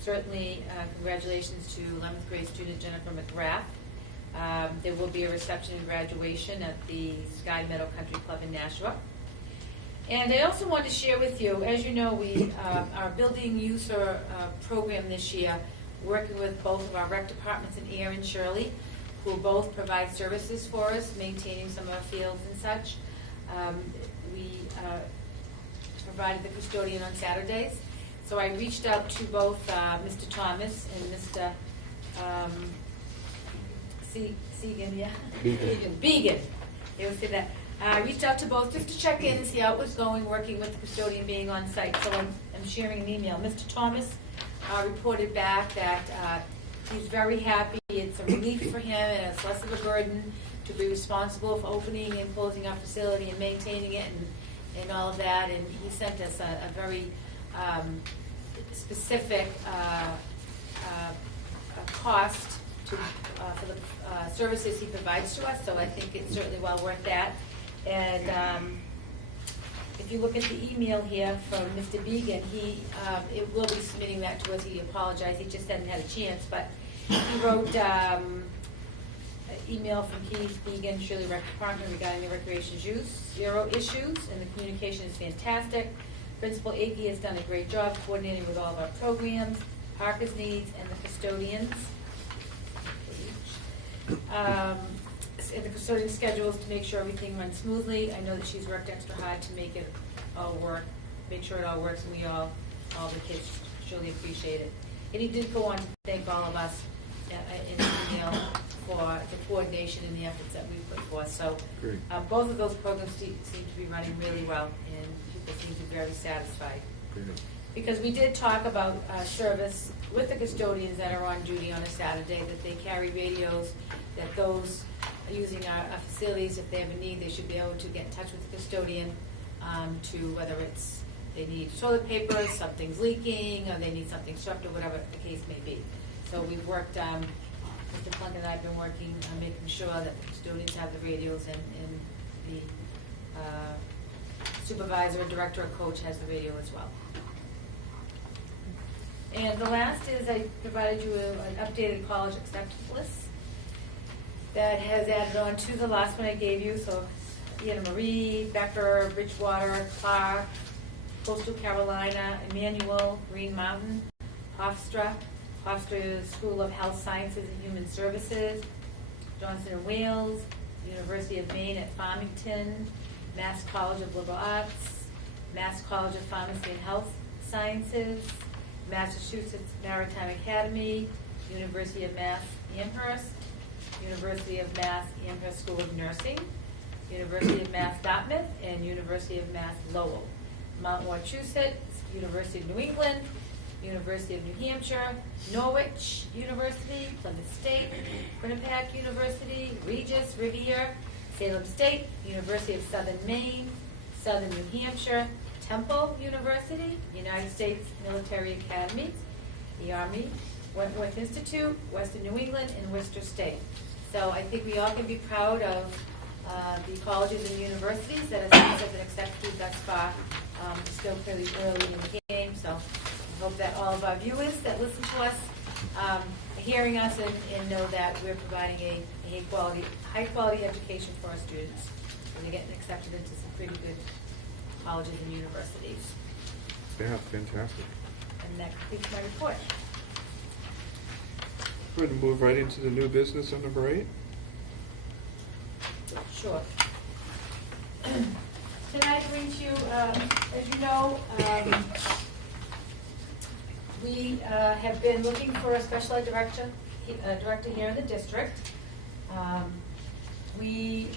certainly congratulations to 11th grade student Jennifer McGrath. There will be a reception and graduation at the Sky Meadow Country Club in Nashua. And I also wanted to share with you, as you know, we our building user program this year, working with both of our rec departments in Air and Shirley, who both provide services for us, maintaining some of our fields and such. We provided the custodian on Saturdays. So I reached out to both Mr. Thomas and Mr. Began. They would say that. I reached out to both just to check in and see how it was going, working with the custodian being on site. So I'm sharing an email. Mr. Thomas reported back that he's very happy. It's a relief for him and it's less of a burden to be responsible for opening and closing our facility and maintaining it and all of that. And he sent us a very specific a cost to, for the services he provides to us, so I think it's certainly well worth that. And if you look at the email here from Mr. Began, it will be submitting that to us. He apologized, he just hadn't had a chance, but he wrote an email from Keith Began, Shirley Rec Department regarding the recreation use, 0 issues, and the communication is fantastic. Principal Akey has done a great job coordinating with all of our programs, Parker's needs, and the custodians. And the custodian schedules to make sure everything runs smoothly. I know that she's worked extra hard to make it all work, make sure it all works, and all the kids surely appreciate it. And he did go on to thank all of us in an email for the coordination and the efforts that we put forth. So both of those programs seem to be running really well, and people seem to be very satisfied. Great. Because we did talk about service with the custodians that are on duty on a Saturday, that they carry radios, that those using our facilities, if they have a need, they should be able to get in touch with the custodian to whether it's they need toilet paper, something's leaking, or they need something swept, or whatever the case may be. So we've worked, Mr. Plunk and I have been working on making sure that the custodians have the radios, and the supervisor, director, or coach has the radio as well. And the last is I provided you an updated college acceptance list that has added on to the last one I gave you. So Anna Marie, Becker, Bridgewater, Clark, Coastal Carolina, Emmanuel, Green Mountain, Hofstra School of Health Sciences and Human Services, Johnson & Wales, University of Maine at Farmington, Mass College of Liberal Arts, Mass College of Pharmacy and Health Sciences, Massachusetts Maritime Academy, University of Mass Amherst, University of Mass Amherst School of Nursing, University of Mass Dartmouth, and University of Mass Lowell, Mount Wachusett, University of New England, University of New Hampshire, Norwich University, Plymouth State, Quinnipiac University, Regis, Riviera, Salem State, University of Southern Maine, Southern New Hampshire, Temple University, United States Military Academies, the Army, Wentworth Institute, Western New England, and Worcester State. So I think we all can be proud of the colleges and universities that have been accepted thus far. Still fairly early in the game, so I hope that all of our viewers that listen to us are hearing us and know that we're providing a high quality education for our students. And they're getting accepted into some pretty good colleges and universities. Yeah, fantastic. And that completes my report. We're going to move right into the new business on number 8. Sure. Tonight I bring to you, as you know, we have been looking for a special ed director here in the district. We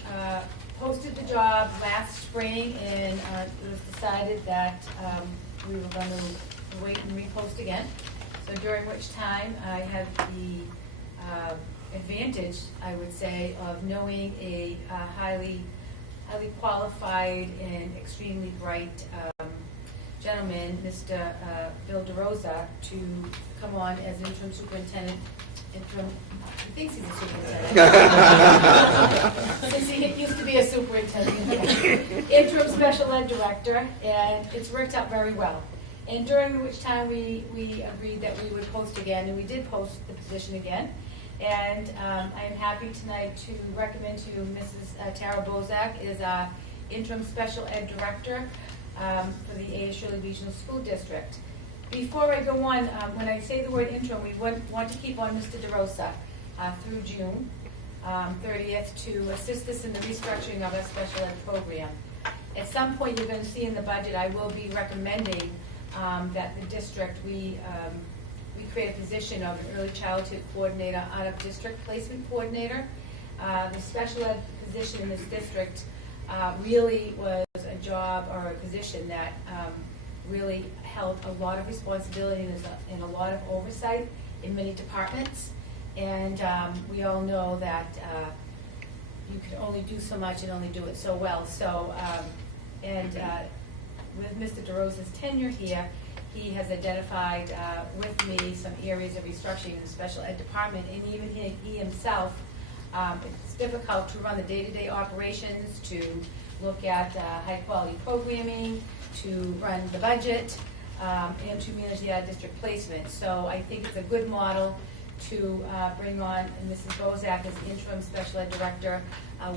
posted the job last spring, and it was decided that we were going to wait and repost again. So during which time I had the advantage, I would say, of knowing a highly qualified and extremely bright gentleman, Mr. Bill DeRosa, to come on as interim superintendent. He thinks he's a superintendent. Since he used to be a superintendent. Interim special ed director, and it's worked out very well. And during which time we agreed that we would post again, and we did post the position again. And I am happy tonight to recommend to you Mrs. Tara Bozak is our interim special ed director for the A. Shirley Regional School District. Before I go on, when I say the word interim, we want to keep on Mr. DeRosa through June 30th to assist us in the restructuring of our special ed program. At some point, you're going to see in the budget, I will be recommending that the district, we create a position of an early childhood coordinator, out-of-district placement coordinator. The special ed position in this district really was a job or a position that really held a lot of responsibility and a lot of oversight in many departments. And we all know that you can only do so much and only do it so well. So, with Mr. DeRosa's tenure here, he has identified with me some areas of restructuring in the special ed department, and even he himself, it's difficult to run the day-to-day operations, to look at high-quality programming, to run the budget, and to manage the out-of-district placement. So I think it's a good model to bring on Mrs. Bozak as interim special ed director,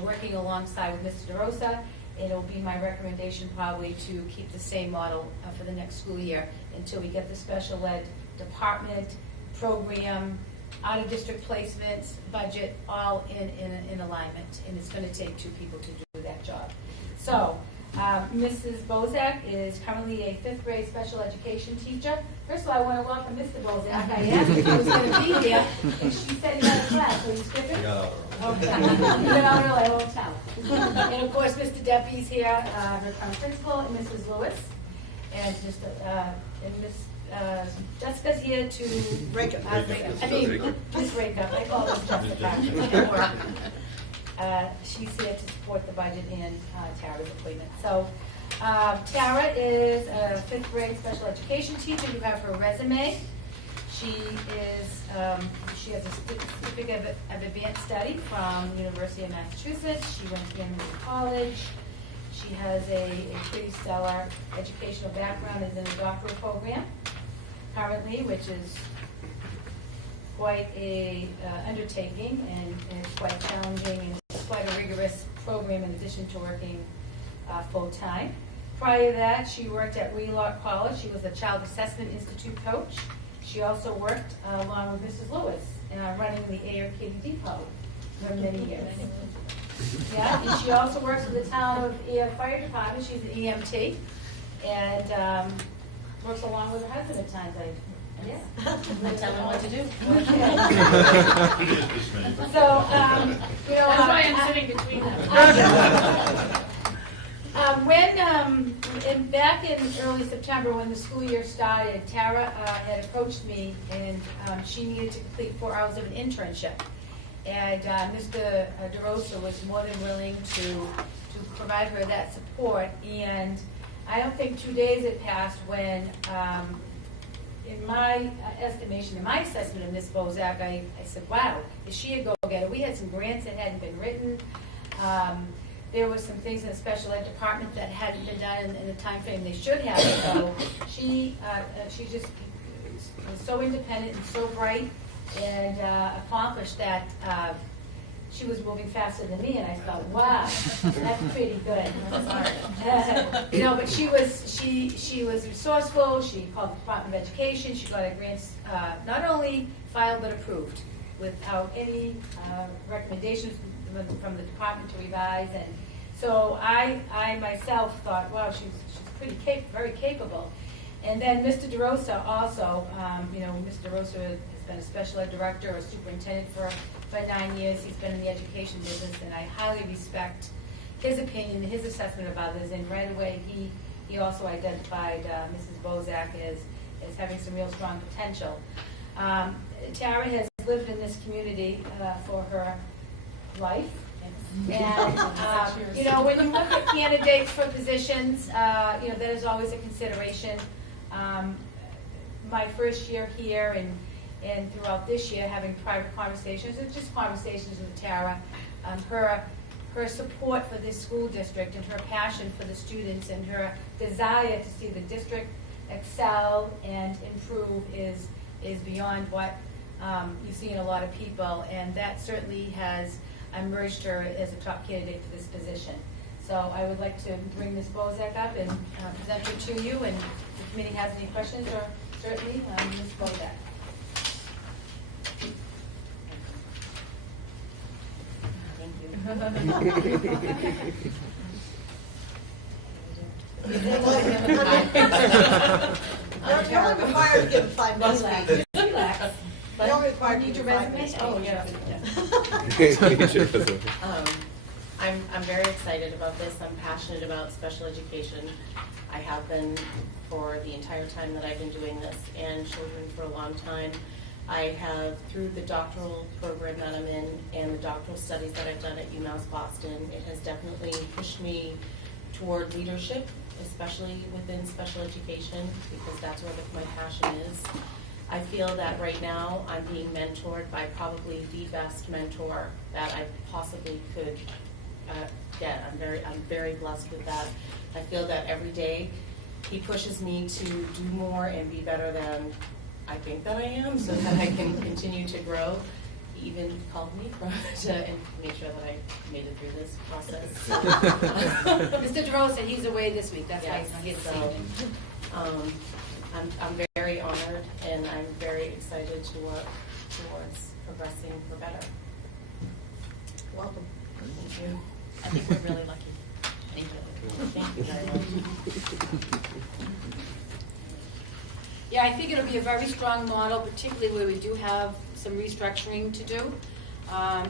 working alongside with Mr. DeRosa. It'll be my recommendation probably to keep the same model for the next school year until we get the special ed department, program, out-of-district placements, budget, all in alignment. And it's going to take 2 people to do that job. So, Mrs. Bozak is currently a 5th grade special education teacher. First of all, I want to welcome Mr. Bozak. I asked if he was going to be here, and she said he had a class, so you skipping? Yeah. Okay. You got out early, I won't tell. And of course, Mr. Deppie's here, her current principal, and Mrs. Lewis. And Miss Jessica's here to Rake up. Miss Rake-up. I call her Jessica. She's here to support the budget and Tara's appointment. So Tara is a 5th grade special education teacher. You have her resume. She has a certificate of advanced study from the University of Massachusetts. She went to Emory College. She has a pretty stellar educational background, is in a doctoral program currently, which is quite a undertaking, and it's quite challenging, and it's quite a rigorous program in addition to working full-time. Prior to that, she worked at Wheelock College. She was a Child Assessment Institute coach. She also worked along with Mrs. Lewis, running the ARKD Club for many years. Yeah, and she also works with the town of fire department. She's an EMT, and works along with her husband at times. Yeah. I tell them what to do. So, That's why I'm sitting between them. Back in early September, when the school year started, Tara had approached me, and she needed to complete 4 hours of an internship. And Mr. DeRosa was more than willing to provide her that support. And I don't think 2 days had passed when, in my estimation, in my assessment of Ms. Bozak, I said, wow, is she a go-getter? We had some grants that hadn't been written. There were some things in the special ed department that hadn't been done in the time frame they should have. So she just was so independent and so bright, and accomplished that. She was moving faster than me, and I thought, wow, that's pretty good. But she was resourceful. She called the Department of Education. She got her grants not only filed but approved without any recommendations from the department to revise. And so I myself thought, wow, she's very capable. And then Mr. DeRosa also, Mr. DeRosa has been a special ed director or superintendent for 9 years. He's been in the education business, and I highly respect his opinion, his assessment of others. And right away, he also identified Mrs. Bozak as having some real strong potential. Tara has lived in this community for her life. And, when you look at candidates for positions, that is always a consideration. My first year here and throughout this year, having private conversations, or just conversations with Tara, her support for this school district and her passion for the students and her desire to see the district excel and improve is beyond what you see in a lot of people, and that certainly has emerged her as a top candidate for this position. So I would like to bring Ms. Bozak up and present her to you, and if the committee has any questions, or certainly Ms. Bozak. You're only required to give 5 minutes. Relax. You're only required to Need give your 5 resume? minutes. Oh, yeah. I'm very excited about this. I'm passionate about special education. I have been for the entire time that I've been doing this, and children for a long time. I have, through the doctoral program that I'm in and the doctoral studies that I've done at UMass Boston, it has definitely pushed me toward leadership especially within special education, because that's where my passion is. I feel that right now I'm being mentored by probably the best mentor that I possibly could get. I'm very blessed with that. I feel that every day he pushes me to do more and be better than I think that I am, so that I can continue to grow. He even called me to make sure that I made it through this process. Mr. DeRose said he's away this week, that's why Yes, he's not here this so, evening. I'm very honored, and I'm very excited to work towards progressing for better. Welcome. Thank you. I think we're really lucky. Thank you. Thank you very much. Yeah, I think it'll be a very strong model, particularly where we do have some restructuring to do. I'll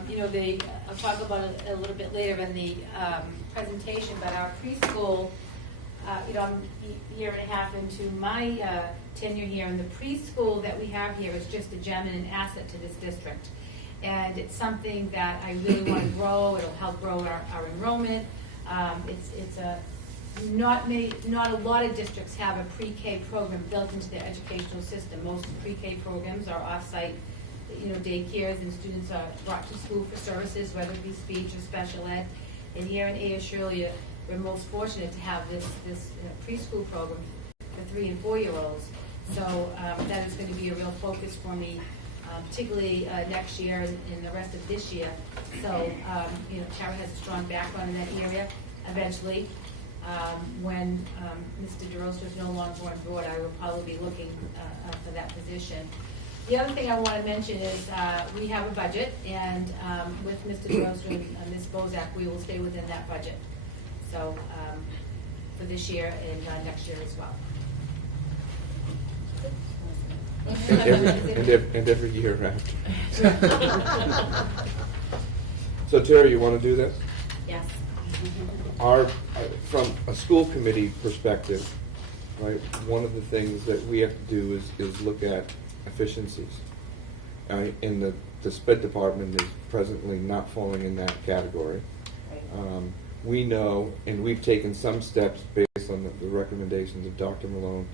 talk about it a little bit later in the presentation, but our preschool, I'm a year and a half into my tenure here, and the preschool that we have here is just a gem and an asset to this district. And it's something that I really want to grow. It'll help grow our enrollment. Not a lot of districts have a pre-K program built into their educational system. Most pre-K programs are off-site, daycares, and students are brought to school for services, whether it be speech or special ed. And here in A.S. Shirley, we're most fortunate to have this preschool program for 3- and 4-year-olds. So that is going to be a real focus for me, particularly next year and the rest of this year. So, Tara has a strong background in that area. Eventually, when Mr. DeRosa is no longer on board, I will probably be looking for that position. The other thing I want to mention is we have a budget, and with Mr. DeRosa and Ms. Bozak, we will stay within that budget. So for this year and next year as well. And every year after. So Terry, you want to do this? Yes. From a school committee perspective, right, one of the things that we have to do is look at efficiencies. And the SPED department is presently not falling in that category. We know, and we've taken some steps based on the recommendations of Dr. Malone,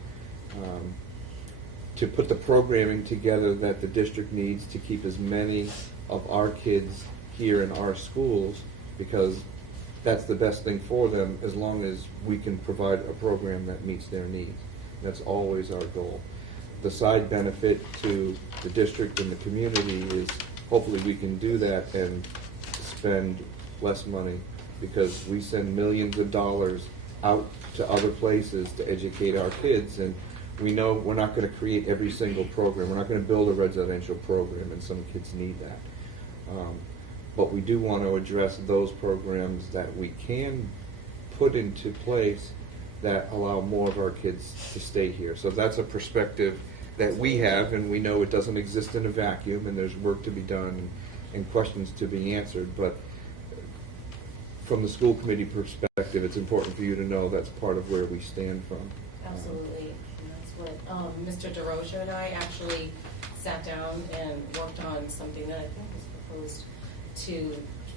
to put the programming together that the district needs to keep as many of our kids here in our schools, because that's the best thing for them, as long as we can provide a program that meets their needs. That's always our goal. The side benefit to the district and the community is hopefully we can do that and spend less money, because we send millions of dollars out to other places to educate our kids, and we know we're not going to create every single program. We're not going to build a residential program, and some kids need that. But we do want to address those programs that we can put into place that allow more of our kids to stay here. So that's a perspective that we have, and we know it doesn't exist in a vacuum, and there's work to be done and questions to be answered. But from the school committee perspective, it's important for you to know that's part of where we stand from. Absolutely. And that's what Mr. DeRosa and I actually sat down and worked on something that I think was proposed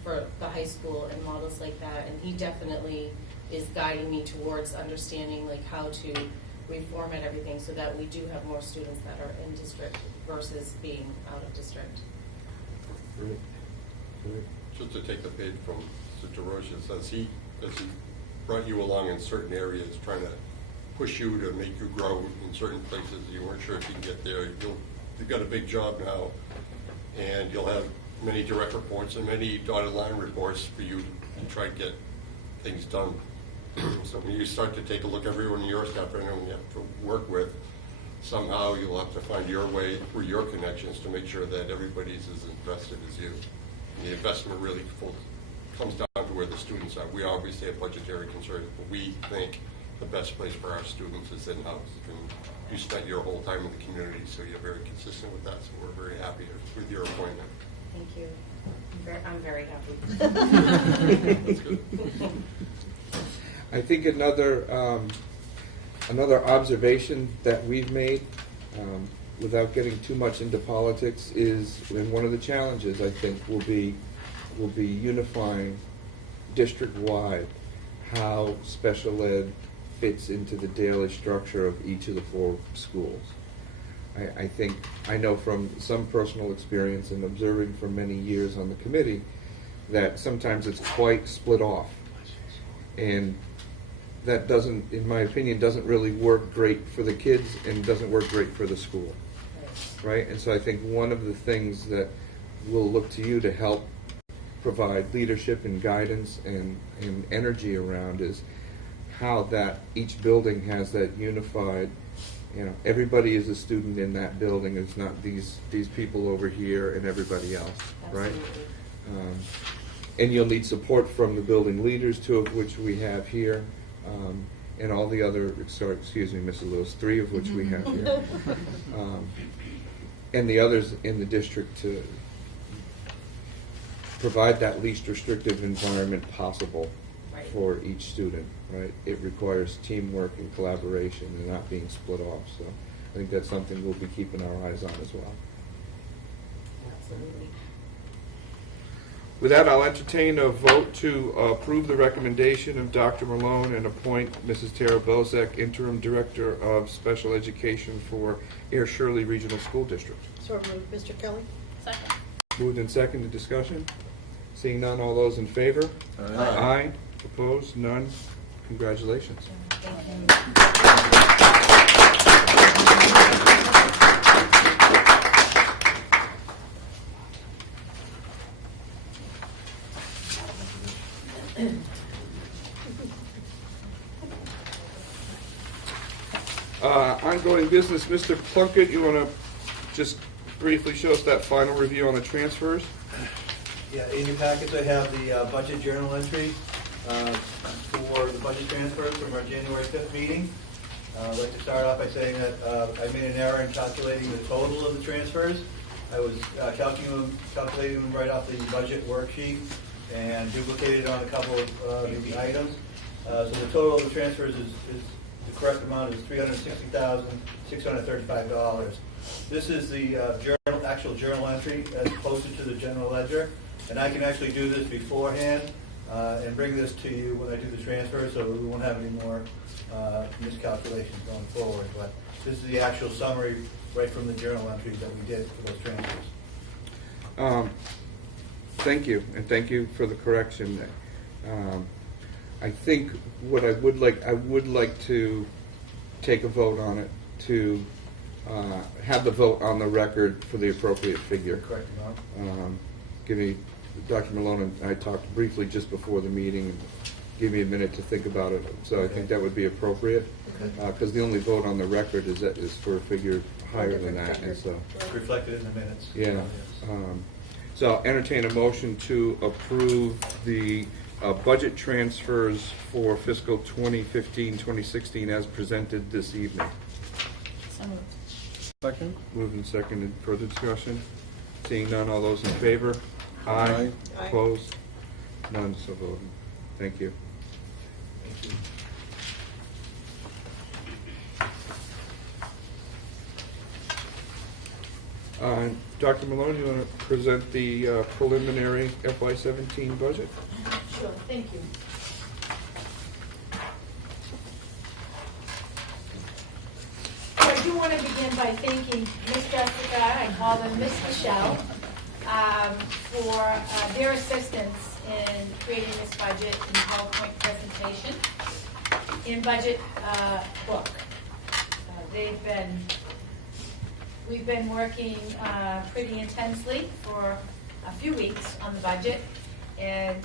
for the high school and models like that. And he definitely is guiding me towards understanding like how to reformat everything so that we do have more students that are in district versus being out of district. Great. Great. Just to take the page from Mr. DeRosa, as he brought you along in certain areas, trying to push you to make you grow in certain places you weren't sure if you can get there. You've got a big job now, and you'll have many direct reports and many dotted line reports for you to try to get things done. So when you start to take a look, everyone in your staff, everyone you have to work with, somehow you'll have to find your way through your connections to make sure that everybody's as invested as you. And the investment really comes down to where the students are. We obviously have budgetary concerns, but we think the best place for our students is in-house. And you spent your whole time in the community, so you're very consistent with that, so we're very happy with your appointment. Thank you. I'm very happy. That's good. I think another observation that we've made, without getting too much into politics, is, and one of the challenges I think will be unifying district-wide how special ed fits into the daily structure of each of the 4 schools. I think, I know from some personal experience and observing for many years on the committee, that sometimes it's quite split off. And that doesn't, in my opinion, doesn't really work great for the kids and doesn't work great for the school. Right? And so I think one of the things that we'll look to you to help provide leadership and guidance and energy around is how that each building has that unified, everybody is a student in that building. It's not these people over here and everybody else, right? And you'll need support from the building leaders, 2 of which we have here, and all the other, excuse me, Mrs. Lewis, 3 of which we have here, and the others in the district to provide that least restrictive environment possible for each student, right? It requires teamwork and collaboration and not being split off. So I think that's something we'll be keeping our eyes on as well. Absolutely. With that, I'll entertain a vote to approve the recommendation of Dr. Malone and appoint Mrs. Tara Bozek, Interim Director of Special Education for Air Shirley Regional School District. So moved. Mr. Kelly? Second. Moved and seconded. Discussion? Seeing none, all those in favor? Aye. Aye. Opposed? None. Congratulations. Ongoing business, Mr. Plunkett, you want to just briefly show us that final review on the transfers? Yeah, in your packets I have the budget journal entry for the budget transfers from our January 5th meeting. I'd like to start off by saying that I made an error in calculating the total of the transfers. I was calculating them right off the budget worksheet and duplicated on a couple of the items. So the total of the transfers is the correct amount is $360,635. This is the actual journal entry as posted to the general ledger, and I can actually do this beforehand and bring this to you when I do the transfer, so we won't have any more miscalculations going forward. But this is the actual summary right from the journal entries that we did for those transfers. Thank you, and thank you for the correction. I think what I would like to take a vote on it to have the vote on the record for the appropriate figure. Correct amount. Give me, Dr. Malone and I talked briefly just before the meeting. Give me a minute to think about it. So I think that would be appropriate because the only vote on the record is for a figure higher than that, and so It's reflected in the minutes. yeah. So I'll entertain a motion to approve the budget transfers for fiscal 2015-2016 as presented this evening. So moved. Second? Moved and seconded. Further discussion? Seeing none, all those in favor? Aye. Aye. Opposed? None, so voted. Thank you. Thank you. Dr. Malone, you want to present the preliminary FY17 budget? Sure, thank you. So I do want to begin by thanking Miss Jessica and call them Miss Michelle for their assistance in creating this budget and PowerPoint presentation in budget book. We've been working pretty intensely for a few weeks on the budget, and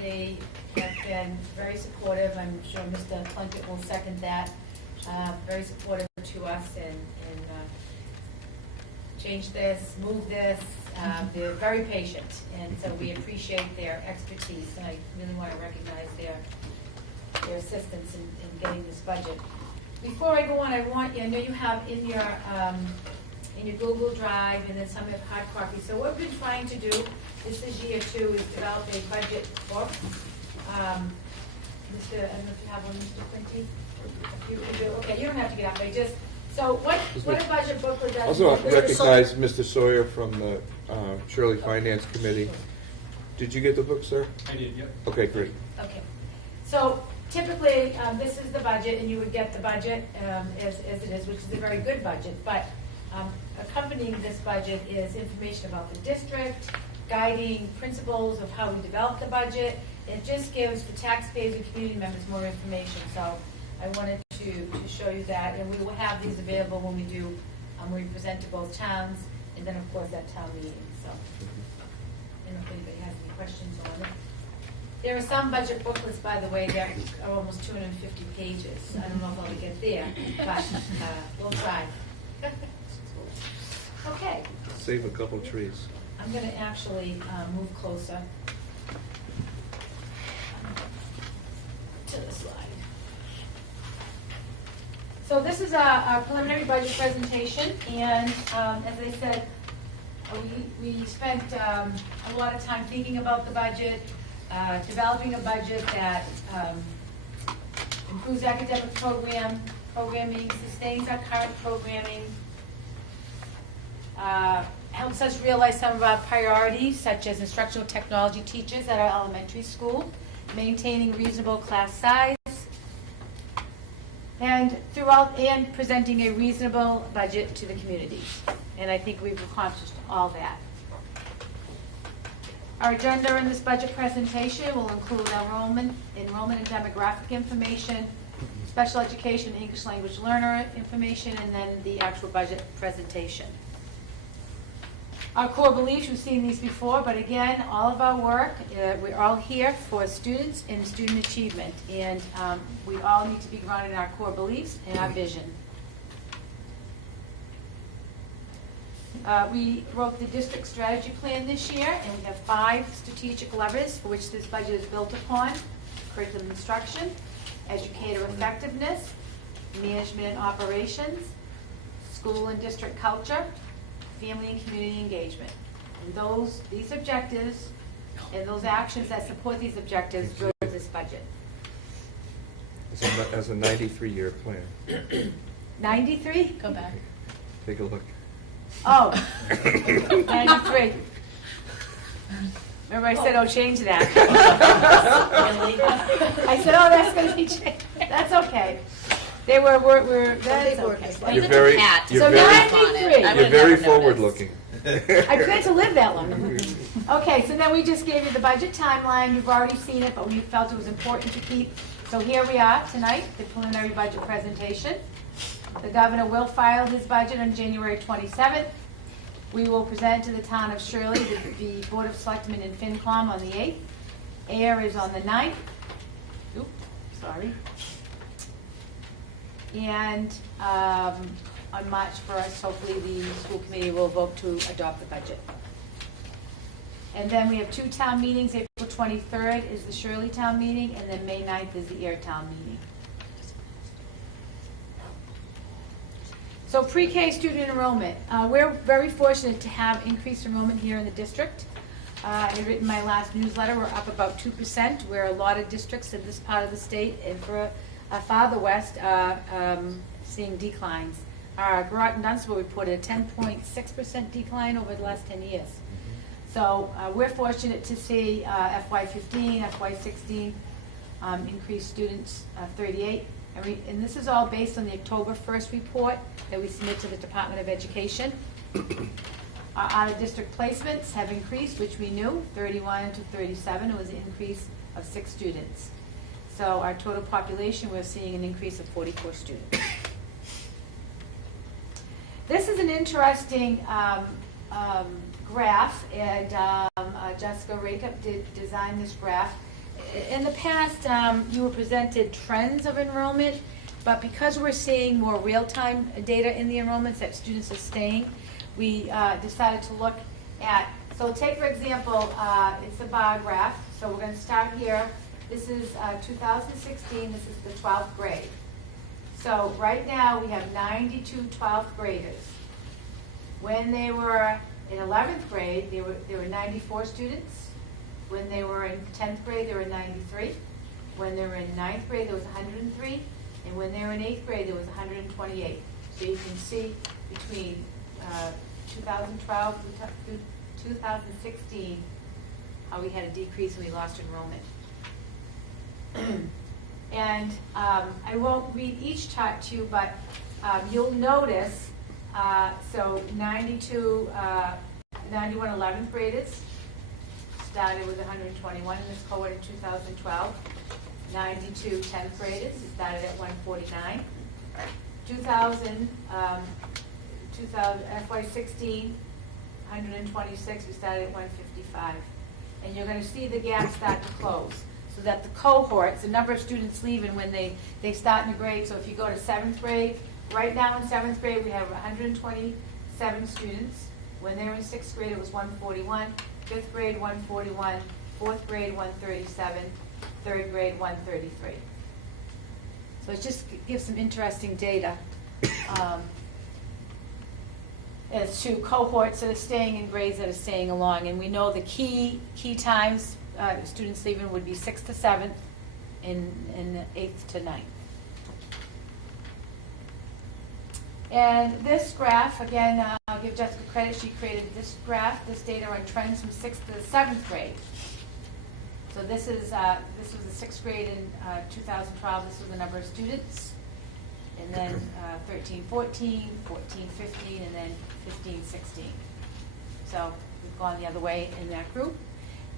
they have been very supportive. I'm sure Mr. Plunkett will second that. Very supportive to us and change this, move this. They're very patient, and so we appreciate their expertise. And I really want to recognize their assistance in getting this budget. Before I go on, I know you have in your Google Drive and then some of hard copies. So what we've been trying to do, this is year 2, is develop a budget book. I don't know if you have one, Mr. Quinty? You do. Okay, you don't have to get up. So what a budget book was that? Also want to recognize Mr. Sawyer from the Shirley Finance Committee. Did you get the book, sir? I did, yep. Okay, great. Okay. So typically, this is the budget, and you would get the budget as it is, which is a very good budget, but accompanying this budget is information about the district, guiding principles of how we develop the budget. It just gives the taxpayers and community members more information, so I wanted to show you that, and we will have these available when we do, when we present to both towns, and then, of course, at town meeting, so. I don't know if anybody has any questions on it. There are some budget booklets, by the way, that are almost 250 pages. I don't know if I'll get there, but we'll try. Okay, Save a couple trees. I'm going to actually move closer to the slide. So this is our preliminary budget presentation, and as I said, we spent a lot of time thinking about the budget, developing a budget that improves academic programming, sustains our current programming, helps us realize some of our priorities, such as instructional technology teachers at our elementary school, maintaining reasonable class size, and presenting a reasonable budget to the community. And I think we've accomplished all that. Our agenda in this budget presentation will include enrollment and demographic information, special education, English language learner information, and then the actual budget presentation. Our core beliefs, you've seen these before, but again, all of our work, we're all here for students and student achievement, and we all need to be grounded in our core beliefs and our vision. We wrote the district strategy plan this year, and we have 5 strategic levers for which this budget is built upon: curriculum instruction, educator effectiveness, management and operations, school and district culture, family and community engagement. And these objectives and those actions that support these objectives drove this budget. As a 93-year plan. 93? Go back. Take a look. Oh, 93. Remember I said, oh, change that. I said, oh, that's going to be changed. That's okay. That's okay. You're very, So 93. You're very forward-looking. I plan to live that long. Okay, so then we just gave you the budget timeline. You've already seen it, but we felt it was important to keep. So here we are tonight, the preliminary budget presentation. The governor will file his budget on January 27th. We will present to the town of Shirley, the Board of Selectmen and FinCom on the 8th. AIR is on the 9th. Oops, sorry. And on March 1st, hopefully the school committee will vote to adopt the budget. And then we have 2 town meetings. April 23rd is the Shirley town meeting, and then May 9th is the AIR town meeting. So pre-K student enrollment. We're very fortunate to have increased enrollment here in the district. I had written my last newsletter, we're up about 2%, where a lot of districts in this part of the state and for farther west are seeing declines. Groton Dunstable reported a 10.6% decline over the last 10 years. So we're fortunate to see FY15, FY16 increased students 38. And this is all based on the October 1st report that we submit to the Department of Education. Our out-of-district placements have increased, which we knew, 31 to 37. It was an increase of 6 students. So our total population, we're seeing an increase of 44 students. This is an interesting graph, and Jessica Rakup designed this graph. In the past, you were presented trends of enrollment, but because we're seeing more real-time data in the enrollments that students are staying, we decided to look at, so take for example, it's a bar graph, so we're going to start here. This is 2016, this is the 12th grade. So right now we have 92 12th graders. When they were in 11th grade, there were 94 students. When they were in 10th grade, there were 93. When they were in 9th grade, there was 103. And when they were in 8th grade, there was 128. So you can see between 2012 through 2016 how we had a decrease and we lost enrollment. And I won't read each chart to you, but you'll notice, so 91 11th graders started with 121 in this cohort in 2012. 92 10th graders started at 149. 2000 FY16, 126, we started at 155. And you're going to see the gap start to close. So that the cohorts, the number of students leaving when they start in a grade, so if you go to 7th grade, right now in 7th grade we have 127 students. When they were in 6th grade it was 141, 5th grade 141, 4th grade 137, 3rd grade 133. So it just gives some interesting data as to cohorts that are staying in grades that are staying along. And we know the key times students leaving would be 6th to 7th and 8th to 9th. And this graph, again, I'll give Jessica credit, she created this graph, this data on trends from 6th to 7th grade. So this was the 6th grade in 2012, this was the number of students, and then 13, 14, 14, 15, and then 15, 16. So we've gone the other way in that group.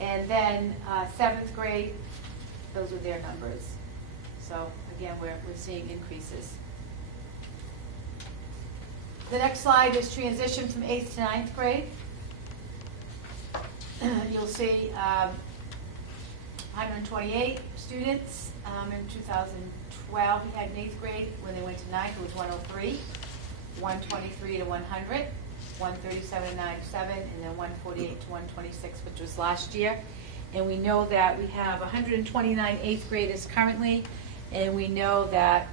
And then 7th grade, those were their numbers. So again, we're seeing increases. The next slide is transition from 8th to 9th grade. You'll see 128 students in 2012. We had in 8th grade. When they went to 9th, it was 103, 123 to 100. 137 to 97, and then 148 to 126, which was last year. And we know that we have 129 8th graders currently, and we know that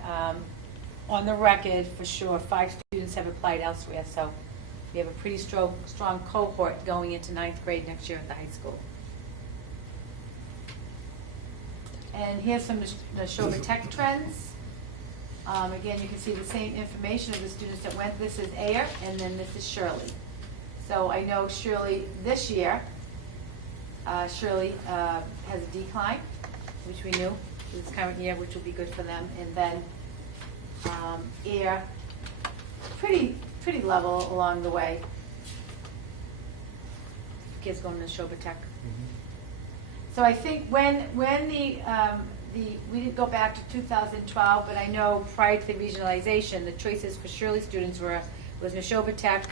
on the record, for sure, 5 students have applied elsewhere. So we have a pretty strong cohort going into 9th grade next year at the high school. And here's some Neshoba Tech trends. Again, you can see the same information of the students that went. This is Ayer, and then this is Shirley. So I know Shirley this year, Shirley has a decline, which we knew this current year, which will be good for them. And then Ayer, pretty level along the way. Kids going to Neshoba Tech. So I think when we didn't go back to 2012, but I know prior to the regionalization, the choices for Shirley students was Neshoba Tech,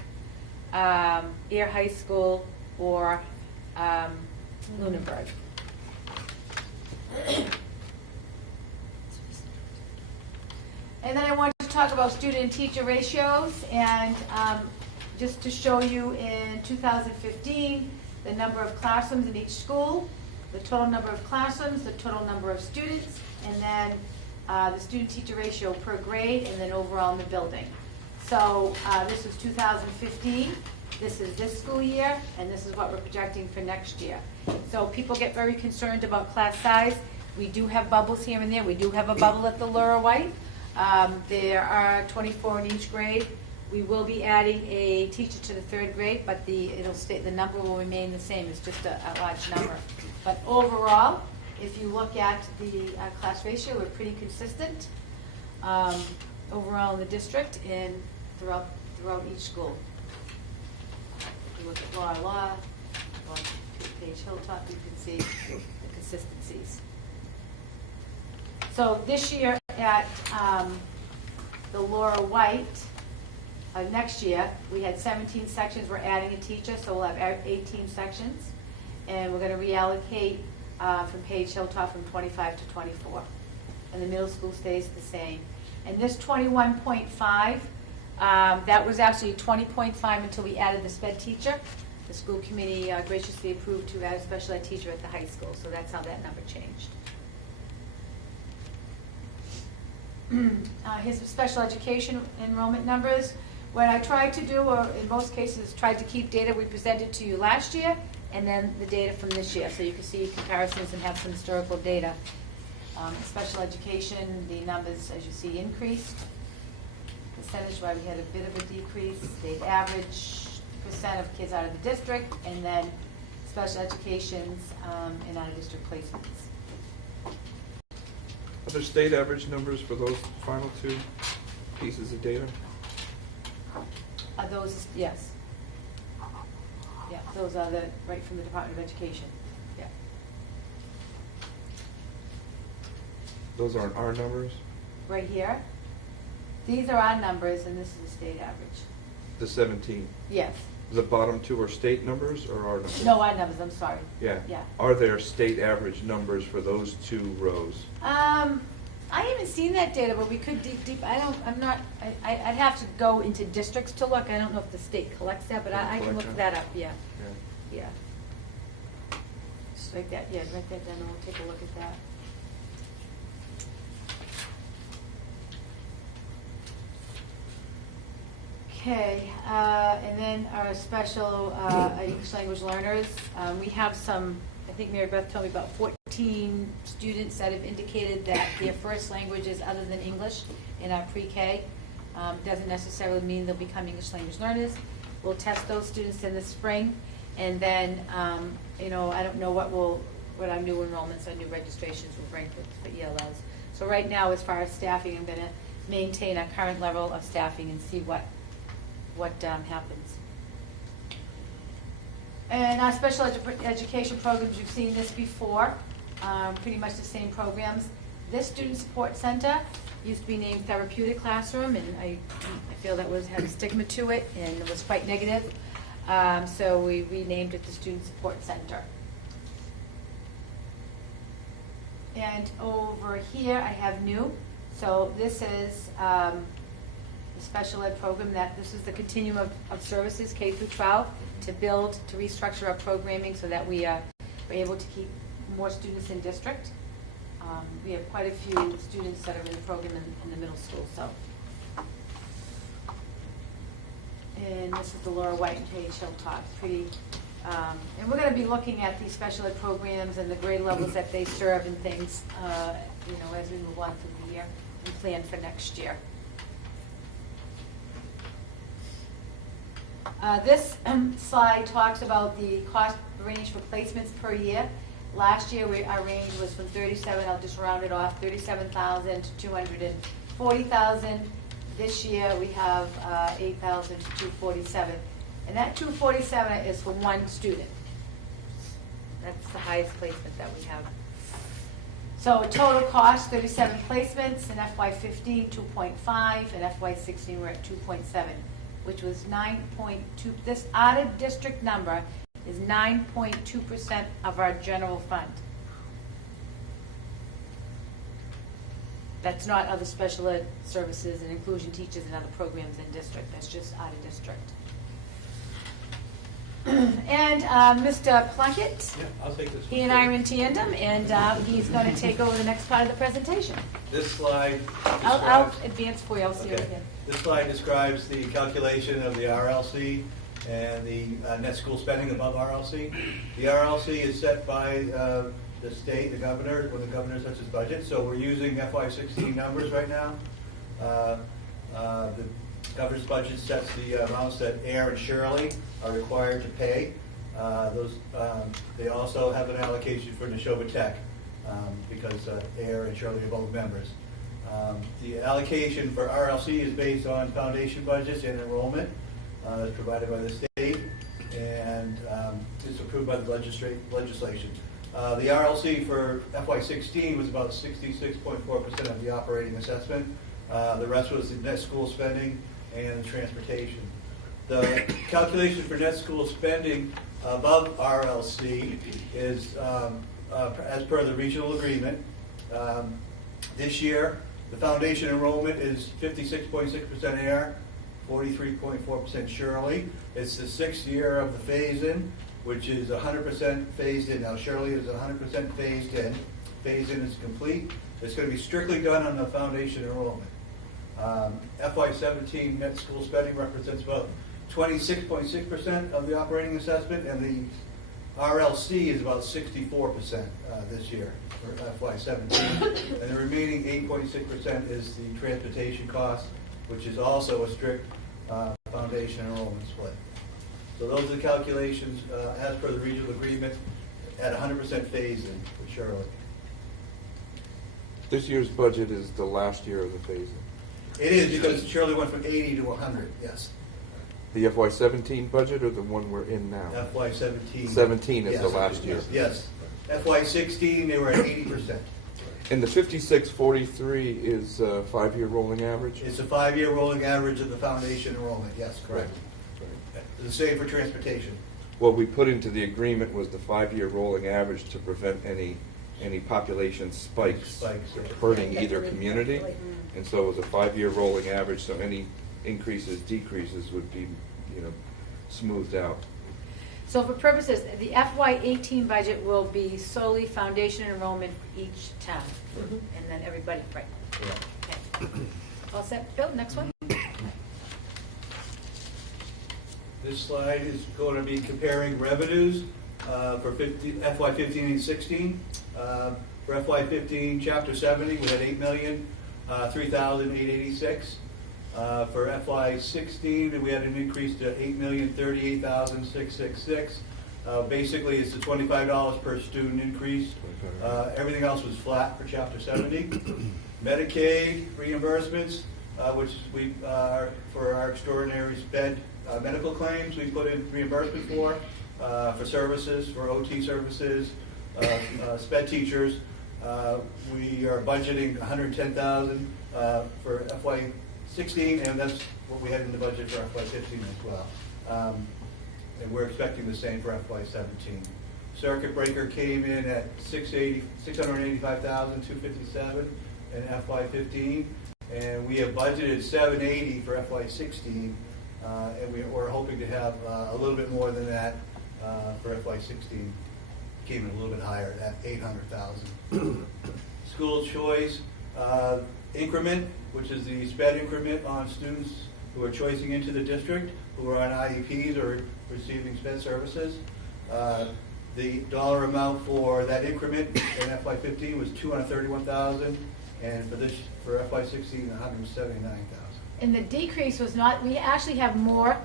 Ayer High School, or Lunenburg. And then I wanted to talk about student and teacher ratios, and just to show you in 2015, the number of classrooms in each school, the total number of classrooms, the total number of students, and then the student-teacher ratio per grade, and then overall in the building. So this was 2015, this is this school year, and this is what we're projecting for next year. So people get very concerned about class size. We do have bubbles here and there. We do have a bubble at the Laura White. There are 24 in each grade. We will be adding a teacher to the 3rd grade, but the number will remain the same. It's just a large number. But overall, if you look at the class ratio, we're pretty consistent overall in the district and throughout each school. If you look at Law, Page Hilltop, you can see the consistencies. So this year at the Laura White, next year, we had 17 sections. We're adding a teacher, so we'll have 18 sections. And we're going to reallocate from Page Hilltop from 25 to 24. And the middle school stays the same. And this 21.5, that was actually 20.5 until we added the SPED teacher. The school committee graciously approved to add a special ed teacher at the high school, so that's how that number changed. Here's the special education enrollment numbers. What I tried to do, or in most cases, tried to keep data we presented to you last year, and then the data from this year, so you can see comparisons and have some historical data. Special education, the numbers, as you see, increased. Percentage-wise, we had a bit of a decrease. The average percent of kids out of the district, and then special educations and out-of-district placements. Are there state average numbers for those final two pieces of data? Are those, yes. Yeah, those are the, right from the Department of Education, yeah. Those aren't our numbers? Right here, these are our numbers and this is the state average. The 17? Yes. The bottom two are state numbers or our numbers? No, our numbers, I'm sorry. Yeah. Yeah. Are there state average numbers for those two rows? I haven't seen that data, but we could I'd have to go into districts to look. I don't know if the state collects that, but I can look that up, yeah. Yeah. Just like that, yeah, write that down and we'll take a look at that. Okay, and then our special English language learners, we have some, I think Mary Beth told me about 14 students that have indicated that their first language is other than English in our pre-K. Doesn't necessarily mean they'll become English language learners. We'll test those students in the spring, and then, I don't know what our new enrollments, our new registrations will bring for ELLs. So right now, as far as staffing, I'm gonna maintain our current level of staffing and see what happens. And our special education programs, you've seen this before, pretty much the same programs. This Student Support Center used to be named Therapeutic Classroom, and I feel that had a stigma to it, and it was quite negative. So we renamed it the Student Support Center. And over here, I have new. So this is the special ed program this is the continuum of services, K through 12, to restructure our programming so that we are able to keep more students in district. We have quite a few students that are in the program in the middle school, so. And this is the Laura White and Paige Hill talk, and we're gonna be looking at these special ed programs and the grade levels that they serve and things, as we move on through the year and plan for next year. This slide talks about the cost range for placements per year. Last year, our range was from 37, I'll just round it off, 37,000 to 240,000. This year, we have 8,000 to 247. And that 247 is for one student. That's the highest placement that we have. So total cost, 37 placements, in FY15, 2.5, and FY16, we're at 2.7. Which was 9.2, this out-of-district number is 9.2% of our general fund. That's not other special ed services and inclusion teachers and other programs in district, that's just out-of-district. And Mr. Plunkett, Yeah, I'll take this one. he and I are in tandem, and he's going to take over the next part of the presentation. This slide I'll describes- advance for you, I'll see you Okay. again. This slide describes the calculation of the RLC and the net school spending above RLC. The RLC is set by the state, the governor, when the governor sets his budget. So we're using FY16 numbers right now. The governor's budget sets the amounts that Air and Shirley are required to pay. They also have an allocation for Neshoba Tech because Air and Shirley are both members. The allocation for RLC is based on foundation budgets and enrollment that's provided by the state, and is approved by the legislation. The RLC for FY16 was about 66.4% of the operating assessment. The rest was the net school spending and transportation. The calculation for net school spending above RLC is as per the regional agreement. This year, the foundation enrollment is 56.6% Air, 43.4% Shirley. It's the 6th year of the phase-in, which is 100% phased in. Now Shirley is 100% phased in. Phase-in is complete. It's going to be strictly done on the foundation enrollment. FY17 net school spending represents about 26.6% of the operating assessment, and the RLC is about 64% this year for FY17. And the remaining 8.6% is the transportation cost, which is also a strict foundation enrollment split. So those are the calculations as per the regional agreement at 100% phase-in for Shirley. This year's budget is the last year of the phasing. It is, because Shirley went from 80 to 100, yes. The FY17 budget or the one we're in now? FY17. 17 is the Yes. last year. Yes. FY16, they were at 80%. And the 5643 is a 5-year rolling average? It's a 5-year rolling average of the foundation enrollment, yes, correct. The same for transportation. What we put into the agreement was the 5-year rolling average to prevent any population spikes hurting either community. And so it was a 5-year rolling average, so any increases, decreases would be, smoothed out. So for purposes, the FY18 budget will be solely foundation enrollment for each town. And then everybody, right. Okay. All set, Bill, next one? This slide is going to be comparing revenues for FY15 and 16. For FY15, Chapter 70, we had $8,003,886. For FY16, we had an increase to $8,038,666. Basically, it's the $25 per student increase. Everything else was flat for Chapter 70. Medicaid reimbursements, which we for our extraordinary sped medical claims, we put in reimbursement for services, for OT services, sped teachers. We are budgeting $110,000 for FY16, and that's what we had in the budget for FY15 as well. And we're expecting the same for FY17. Circuit breaker came in at $685,257 in FY15, and we have budgeted $780 for FY16, and we're hoping to have a little bit more than that for FY16. Came in a little bit higher at $800,000. School choice increment, which is the sped increment on students who are choicing into the district, who are on IEPs or receiving sped services. The dollar amount for that increment in FY15 was $231,000, and for FY16, $179,000. And the decrease was not, we actually have more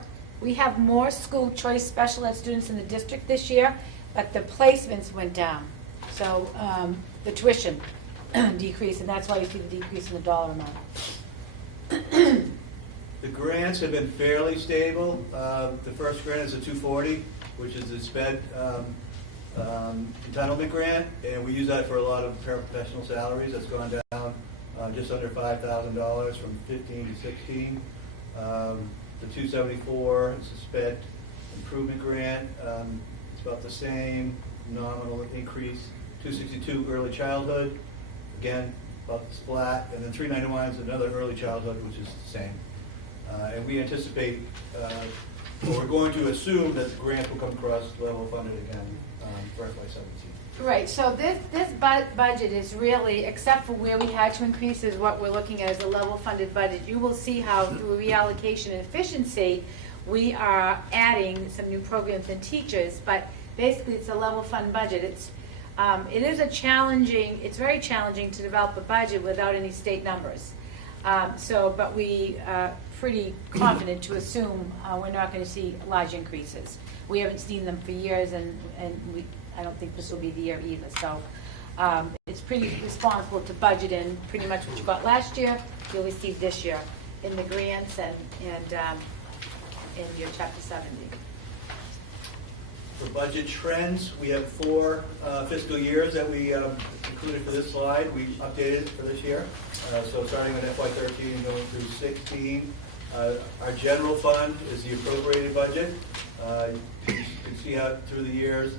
school choice special ed students in the district this year, but the placements went down. So the tuition decreased, and that's why you see the decrease in the dollar amount. The grants have been fairly stable. The first grant is a $240,000, which is the SPED entitlement grant, and we use that for a lot of paraprofessional salaries. That's gone down just under $5,000 from 15 to 16. The $274,000 is a SPED improvement grant. It's about the same nominal increase. $262,000 early childhood, again about flat, and then $391,000 is another early childhood, which is the same. And we anticipate, or we're going to assume that the grant will come across level funded again for FY17. Right, so this budget is really, except for where we had to increase, is what we're looking at as a level funded budget. You will see how through reallocation and efficiency, we are adding some new programs and teachers, but basically it's a level fund budget. It's very challenging to develop a budget without any state numbers. But we are pretty confident to assume we're not going to see large increases. We haven't seen them for years, and I don't think this will be the year either. So it's pretty responsible to budget in pretty much what you got last year, you'll receive this year in the grants and in your Chapter 70. For budget trends, we have 4 fiscal years that we included for this slide. We updated it for this year. So starting with FY13 and going through 16. Our general fund is the appropriated budget. You can see how through the years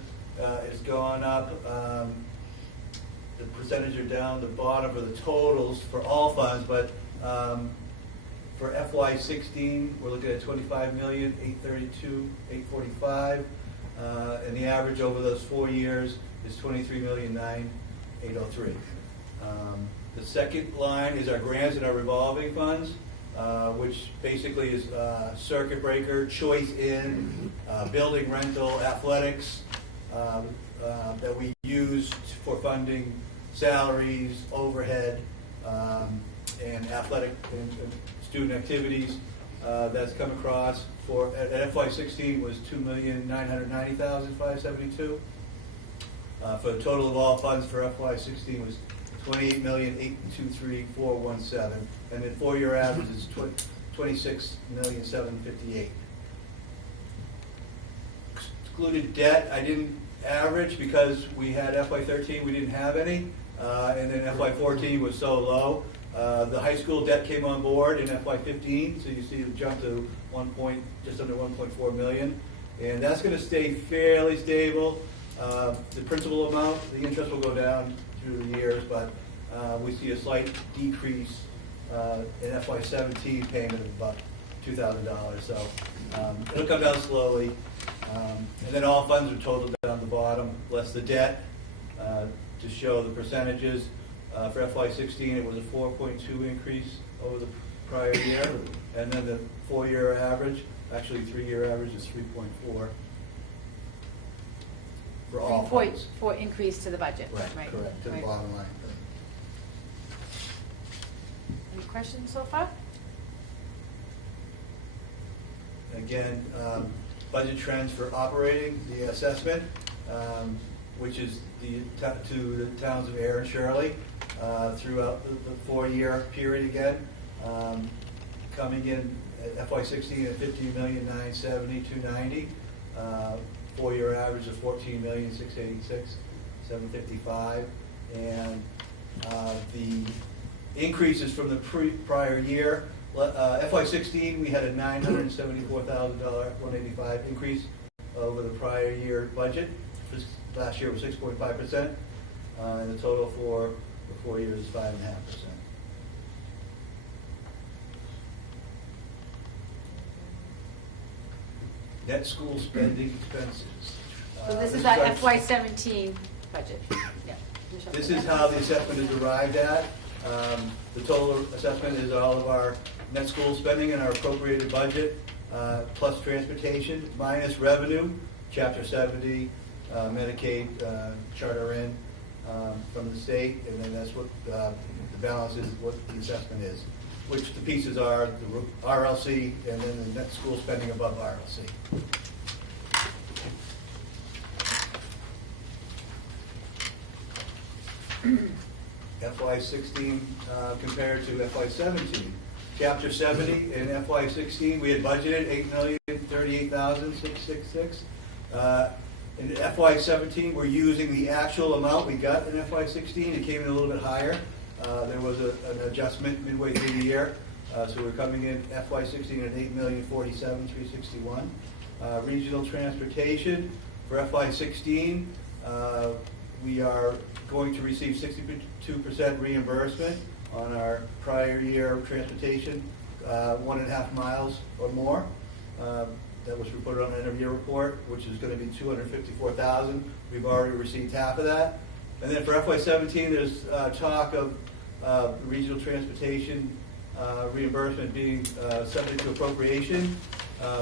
it's gone up. The percentage are down the bottom for the totals for all funds, but for FY16, we're looking at $25,832,845. And the average over those 4 years is $23,908,803. The second line is our grants and our revolving funds, which basically is circuit breaker, choice in, building rental, athletics, that we use for funding salaries, overhead, and athletic and student activities. That's come across at FY16 was $2,990,572. For the total of all funds for FY16 was $28,823,417, and the 4-year average is $26,758,000. Excluded debt, I didn't average because we had FY13, we didn't have any, and then FY14 was so low. The high school debt came on board in FY15, so you see the jump to just under 1.4 million, and that's going to stay fairly stable. The principal amount, the interest will go down through the years, but we see a slight decrease in FY17 payment of about $2,000. So it'll come down slowly. And then all funds are totaled down the bottom, less the debt, to show the percentages. For FY16, it was a 4.2 increase over the prior year, and then the 4-year average, actually 3-year average is 3.4 for all funds. 3.4 increase to the budget. Right, correct, to the bottom line. Any questions so far? Again, budget trends for operating, the assessment, which is to the towns of Air and Shirley throughout the 4-year period again, coming in at FY16 at $15,970,290, 4-year average of $14,686,755, and the increases from the prior year. FY16, we had a $974,185 increase over the prior year budget. Last year was 6.5%, and the total for the 4 years is 5.5%. Net school spending expenses. So this is our FY17 budget. Yeah. This is how the assessment is arrived at. The total assessment is all of our net school spending and our appropriated budget, plus transportation, minus revenue, Chapter 70, Medicaid, Charter in from the state, and then that's what the balance is, what the assessment is, which the pieces are the RLC and then the net school spending above RLC. FY16 compared to FY17. Chapter 70 in FY16, we had budgeted $8,038,666. In FY17, we're using the actual amount we got in FY16. It came in a little bit higher. There was an adjustment midway through the year. So we're coming in FY16 at $8,047,361. Regional transportation for FY16, we are going to receive 62% reimbursement on our prior year transportation, 1.5 miles or more. That was reported on an end of year report, which is going to be $254,000. We've already received half of that. And then for FY17, there's talk of regional transportation reimbursement being subject to appropriation,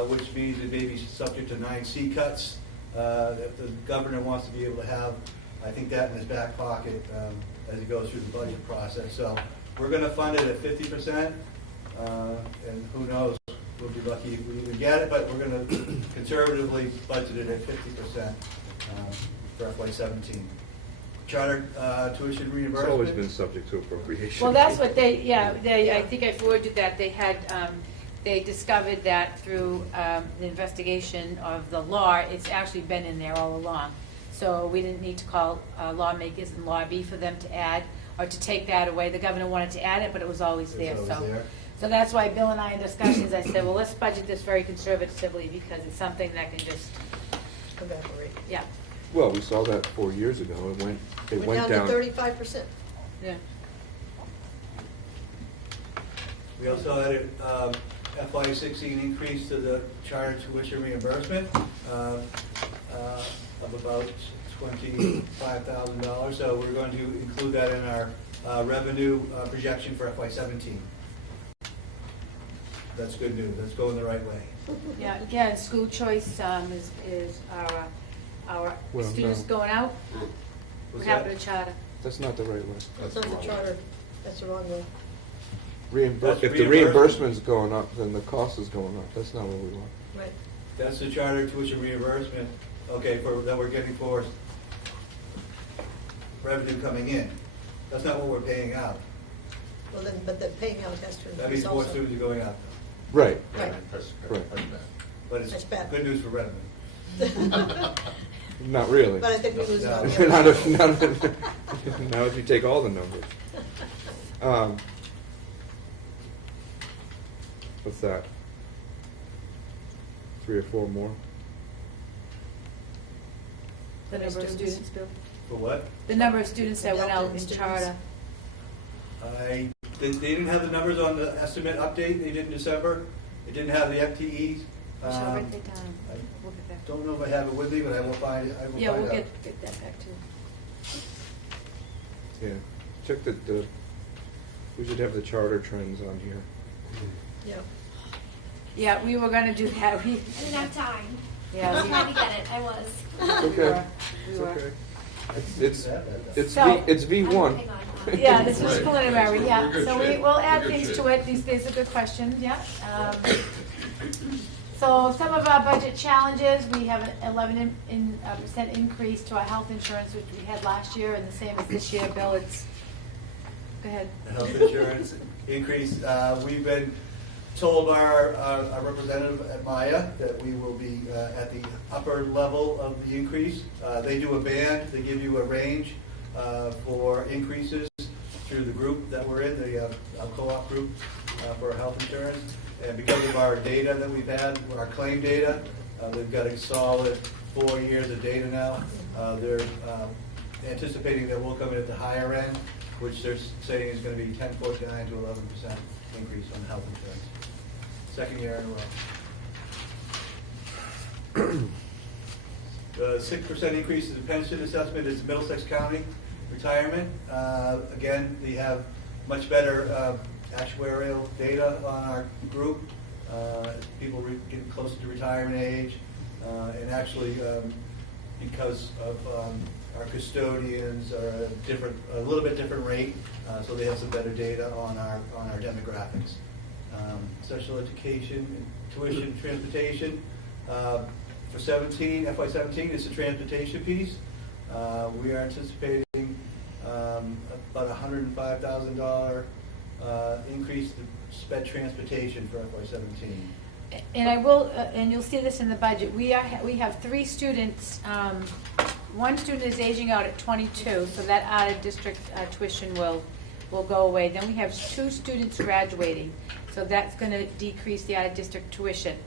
which means it may be subject to 9C cuts. If the governor wants to be able to have, I think, that in his back pocket as he goes through the budget process. So we're going to fund it at 50%, and who knows, we'll be lucky if we even get it, but we're going to conservatively budget it at 50% for FY17. Charter tuition reimbursement. It's always been subject to appropriation. Well, that's what I think I forwarded that. They had, they discovered that through the investigation of the law, it's actually been in there all along. So we didn't need to call lawmakers and lobby for them to add or to take that away. The governor wanted to add it, but it was always there. So that's why Bill and I in discussions, I said, well, let's budget this very conservatively because it's something that can just evaporate. Yeah. Well, we saw that 4 years ago. It went down to 35%. Yeah. We also had a FY16 increase to the charter tuition reimbursement of about $25,000. So we're going to include that in our revenue projection for FY17. That's good news. That's going the right way. Yeah, again, school choice is our students going out. What happened to charter? That's not the right way. That's not the charter. That's the wrong way. If the reimbursement's going up, then the cost is going up. That's not what we want. Right. That's the charter tuition reimbursement, okay, that we're getting for revenue coming in. That's not what we're paying out. Well, then, but the paying out has to That means increase more also. students are going out. Right. Right. Right. But it's That's bad. good news for Redmond. Not really. But I think we lose out. Not if you take all the numbers. What's that? 3 or 4 more? The number of students, Bill? For what? The number of students that went out in Adult charter. They didn't have the numbers on the estimate update they did in December. They didn't have the FTEs. We shall write that down. I We'll get that. don't know if I have it with me, but I will find it. Yeah, we'll find out. get that back too. Yeah. Check the we should have the charter trends on here. Yeah. Yeah, we were gonna do that. We, I didn't have time. yeah, I was trying to get it. I was. Okay. we It's were. okay. It's So- it's V1. Hang on. Yeah, this was Right. preliminary, We're yeah. good So shape. we'll add We're good things shape. to it. These are good questions, yeah. So some of our budget challenges, we have an 11% increase to our health insurance, which we had last year, and the same as this year. Bill, it's, go ahead. The health insurance increase. We've been told by our representative at Maya that we will be at the upper level of the increase. They do a band, they give you a range for increases through the group that we're in, the co-op group for health insurance. And because of our data that we've had, our claim data, we've got a solid 4 years of data now. They're anticipating that we'll come in at the higher end, which they're saying is going to be 10.9 to 11% increase on health insurance. Second year in a row. The 6% increase in the pension assessment is Middlesex County retirement. Again, they have much better actuarial data on our group. People getting closer to retirement age, and actually because of our custodians are a little bit different rate, so they have some better data on our demographics. Special education, tuition, transportation. For FY 17, it's the transportation piece. We are anticipating about $105,000 increase to sped transportation for FY 17. And I will, and you'll see this in the budget, we have 3 students, one student is aging out at 22, so that out-of-district tuition will go away. Then we have 2 students graduating, so that's gonna decrease the out-of-district tuition.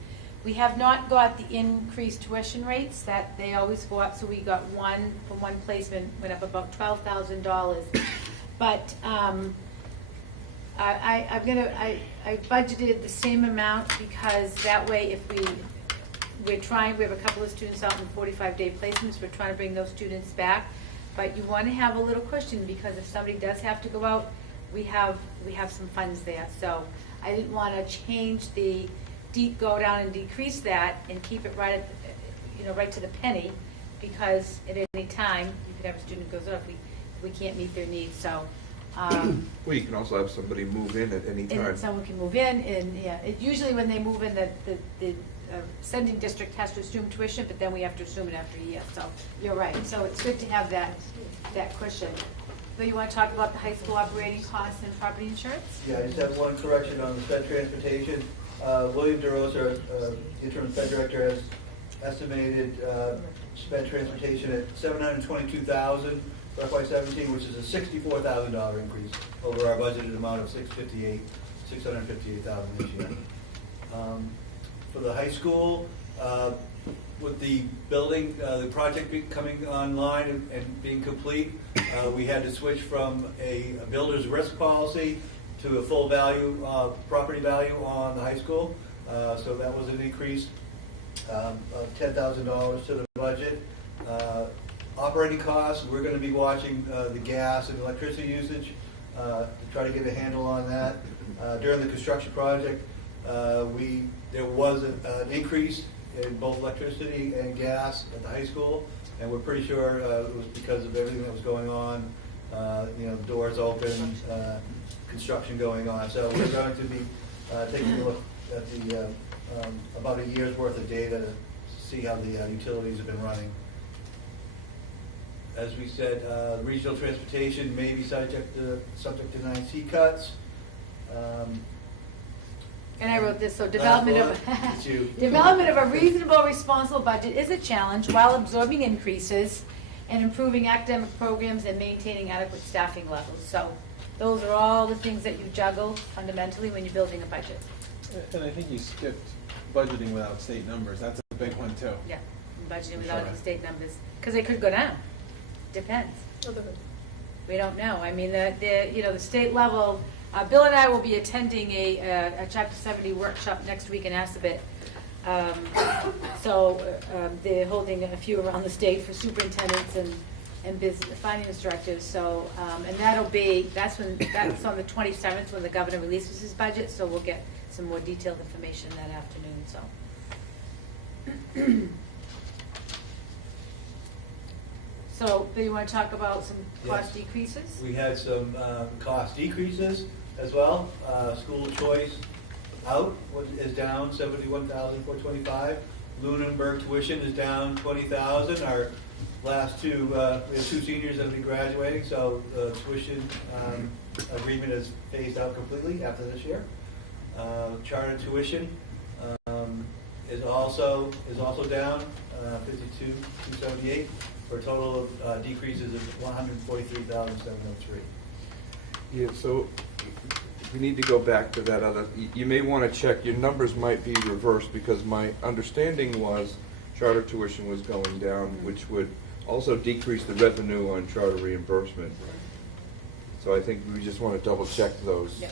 We have not got the increased tuition rates that they always go up, so we got one from one placement, went up about $12,000. But I budgeted the same amount because that way if we have a couple of students out in 45-day placements, we're trying to bring those students back. But you want to have a little cushion because if somebody does have to go out, we have some funds there. So I didn't want to change go down and decrease that and keep it right at, right to the penny, because at any time you could have a student who goes out if we can't meet their needs. So. Well, you can also have somebody move in at any time. And someone can move in, and yeah, usually when they move in, the sending district has to assume tuition, but then we have to assume it after a year. So you're right. So it's good to have that cushion. So you want to talk about the high school operating costs and property insurance? Yeah, I just have one correction on the sped transportation. William DeRosa, interim sped director, has estimated sped transportation at $722,000 for FY 17, which is a $64,000 increase over our budgeted amount of $658,000 this year. For the high school, with the building, the project coming online and being complete, we had to switch from a builder's risk policy to a full value, property value on the high school. So that was an increase of $10,000 to the budget. Operating costs, we're going to be watching the gas and electricity usage to try to get a handle on that. During the construction project, there was an increase in both electricity and gas at the high school, and we're pretty sure it was because of everything that was going on, doors open, construction going on. So we're going to be taking a look at the about a year's worth of data to see how the utilities have been running. As we said, regional transportation may be subject to 9C cuts. And I wrote this, so development of, It's you. development of a reasonable, responsible budget is a challenge while absorbing increases and improving academic programs and maintaining adequate staffing levels. So those are all the things that you juggle fundamentally when you're building a budget. And I think you skipped budgeting without state numbers. That's a big one too. Yeah, budgeting without any state numbers, because they could go down. Depends. We don't know. I mean, the state level, Bill and I will be attending a Chapter 70 workshop next week in Assabet. They're holding a few around the state for superintendents and business finance directors. So, and that's on the 27th when the governor releases his budget. So we'll get some more detailed information that afternoon. So. So, do you want to talk about some cost decreases? We had some cost decreases as well. School choice out is down $71,425. Lunenburg tuition is down $20,000. Our last two, we have two seniors that will be graduating, so the tuition agreement is phased out completely after this year. Charter tuition is also down $52,278 for a total of decreases of $143,703. Yeah, so we need to go back to that other, you may want to check, your numbers might be reversed, because my understanding was charter tuition was going down, which would also decrease the revenue on charter reimbursement. So I think we just want to double check those. Yeah.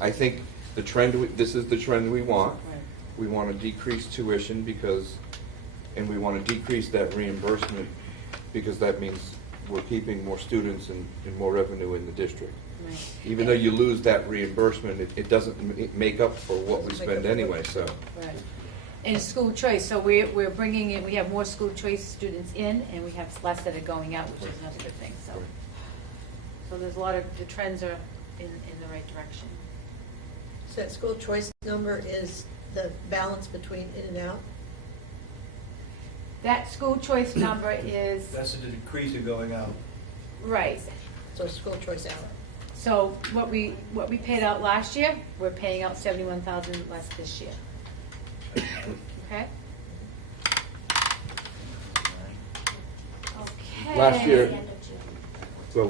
I think the trend, this is the trend we want. Right. We want to decrease tuition and we want to decrease that reimbursement, because that means we're keeping more students and more revenue in the district. Right. Even though you lose that reimbursement, it doesn't make up for what we spend anyway. So. Right. And school choice. So we're bringing in. We have more school choice students in, and we have less that are going out, which is another good thing. So. Right. So there's a lot of the trends are in the right direction. So that school choice number is the balance between in and out? That school choice number is... That's the decrease in going out. Right. So school choice out. So what we paid out last year, we're paying out $71,000 less this year. Okay? Okay. Last year, well,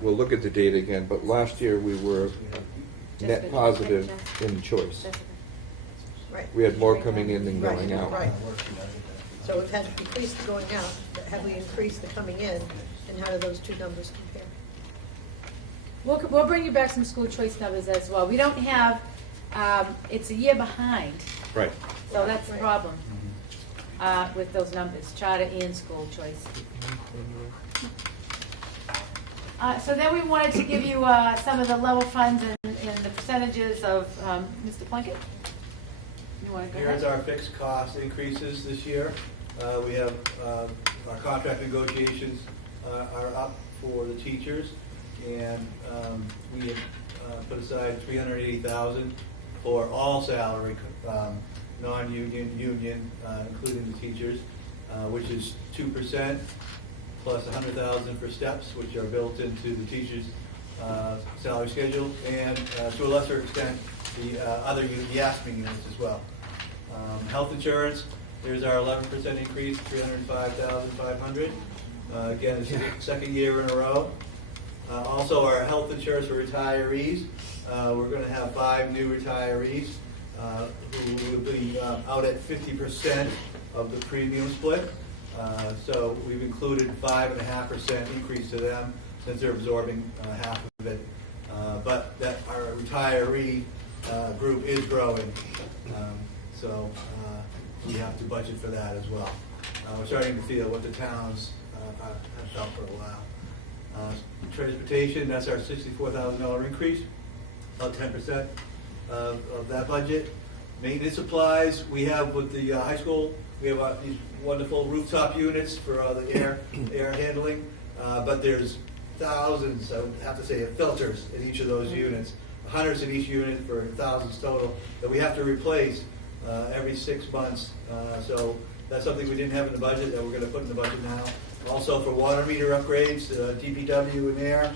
we'll look at the data again, but last year we were net positive in choice. Right. We had more coming in than going out. Right. So we've had to decrease the going out, but have we increased the coming in, and how do those two numbers compare? We'll bring you back some school choice numbers as well. We don't have, it's a year behind. Right. So that's the problem with those numbers, charter and school choice. So then we wanted to give you some of the level funds and the percentages of Mr. Plunkett. You want to go Here's ahead? our fixed cost increases this year. We have our contract negotiations are up for the teachers, and we have put aside $380,000 for all salary, non-union, union, including the teachers, which is 2%. Plus $100,000 for steps, which are built into the teacher's salary schedule, and to a lesser extent, the other YASME units as well. Health insurance, there's our 11% increase, $305,500. Again, it's the second year in a row. Also, our health insurance for retirees, we're going to have 5 new retirees who will be out at 50% of the premium split. So we've included 5.5% increase to them since they're absorbing half of it. But that our retiree group is growing, so we have to budget for that as well. We're starting to feel what the towns have felt for a while. Transportation, that's our $64,000 increase, about 10% of that budget. Maintenance supplies, we have with the high school, we have these wonderful rooftop units for the air handling, but there's thousands, I would have to say, of filters in each of those units, hundreds in each unit for thousands total that we have to replace every 6 months. So that's something we didn't have in the budget that we're going to put in the budget now. Also for water meter upgrades, DPW and Air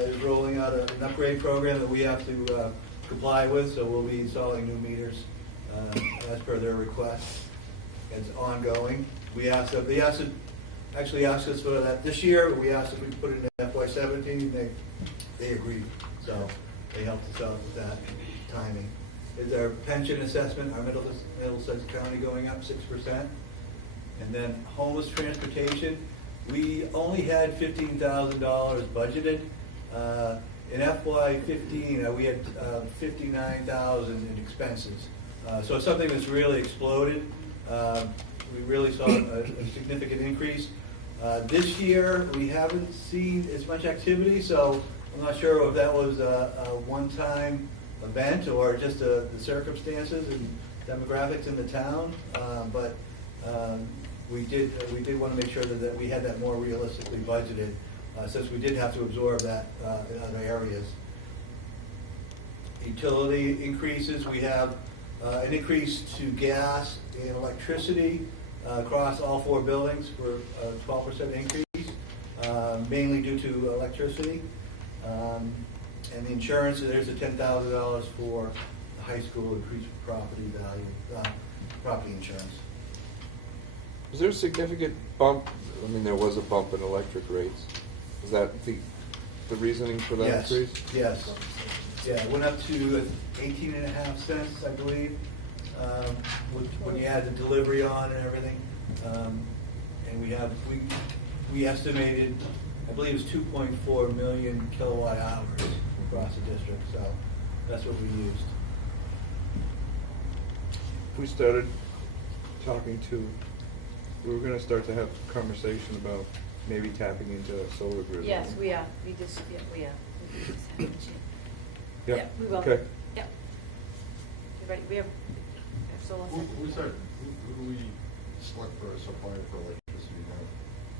is rolling out an upgrade program that we have to comply with, so we'll be installing new meters as per their request. It's ongoing. They actually asked us for that this year. We asked if we could put it in FY17. They agreed, so they helped us out with that timing. Is our pension assessment, our Middlesex County going up 6%. And then homeless transportation, we only had $15,000 budgeted. In FY15, we had $59,000 in expenses. So it's something that's really exploded. We really saw a significant increase. This year, we haven't seen as much activity, so I'm not sure if that was a one-time event or just the circumstances and demographics in the town. But we did want to make sure that we had that more realistically budgeted, since we did have to absorb that in other areas. Utility increases, we have an increase to gas and electricity across all 4 buildings for a 12% increase, mainly due to electricity. And the insurance, there's a $10,000 for the high school increased property value, property insurance. Was there a significant bump? I mean, there was a bump in electric rates. Is that the reasoning for that Yes, increase? yes. Yeah, it went up to 18.5 cents, I believe, when you add the delivery on and everything. And we estimated, I believe it's 2.4 million kilowatt hours across the district, so that's what we used. We started talking to, we were going to start to have conversation about maybe tapping into a solar grid. Yes, we are. We just haven't yet. Yep. Yeah, we will. Okay. Yep. You ready? We have solar. Who's our, who do we select for a supplier for electricity now?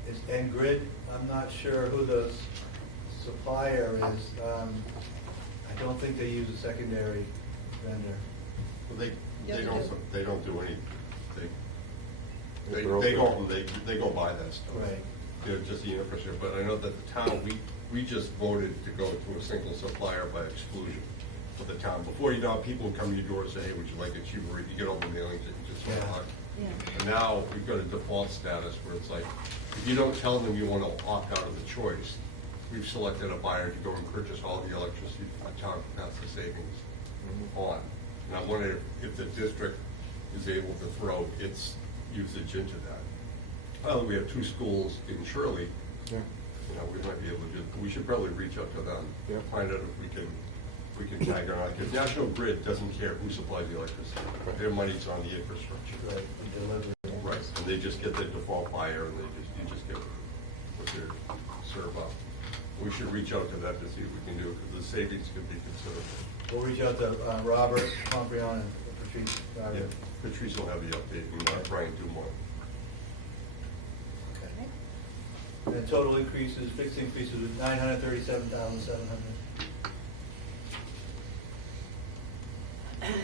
It's N-Grid. I'm not sure who the supplier is. I don't think they use a secondary vendor. Well, they don't do anything. They They go buy that stuff. Right. They're just the infrastructure, but I know that the town, we just voted to go to a single supplier by exclusion for the town. Before, you know, people would come to your door and say, hey, would you like a cheaper rate? You get all the mailings and you just want to And now we've got a default status where it's like, if you don't tell them you want to opt out of the choice, we've selected a buyer to go and purchase all the electricity the town has the savings on. And I'm wondering if the district is able to throw its usage into that. Well, we have 2 schools in Shirley. Yeah. You know, we might be able to do, we should probably reach out to them, find out if we can tag on, because National Grid doesn't care who supplies the electricity. Their money's on the infrastructure. Right. Right, and they just get the default buyer, and you just get what they serve up. We should reach out to that to see if we can do it, because the savings could be considerable. We'll reach out to Robert Pomprion and Patrice. Yeah, Patrice will have the update, and Brian Dumont. Okay. And the total increases, fixed increases was $937,700.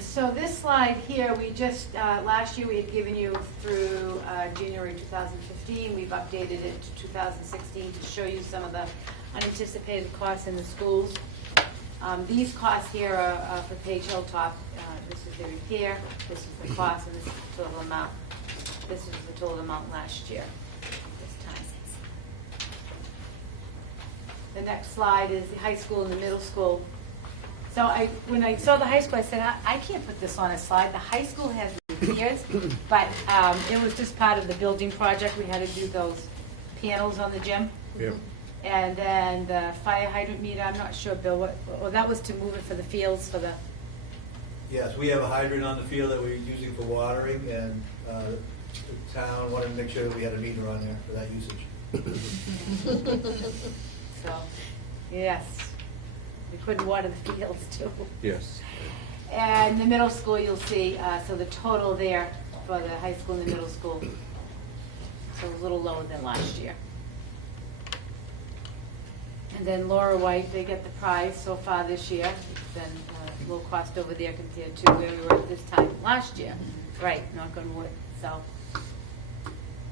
So this slide here, we just, last year we had given you through January 2015. We've updated it to 2016 to show you some of the unanticipated costs in the schools. These costs here are for Page Hilltop. This is the repair, this is the cost, and this is the total amount. This is the total amount last year, this time. The next slide is the high school and the middle school. So when I saw the high school, I said, I can't put this on a slide. The high school has repairs, but it was just part of the building project. We had to do those panels on the gym. Yeah. And then the fire hydrant meter, I'm not sure, Bill, that was to move it for the fields for the... Yes, we have a hydrant on the field that we're using for watering, and the town wanted to make sure that we had a meter on there for that usage. So, yes. We couldn't water the fields too. Yes. And the middle school, you'll see, so the total there for the high school and the middle school, so a little lower than last year. And then Laura White, they get the prize so far this year. It's been low cost over there compared to where we were at this time last year. Right, knock on wood, so.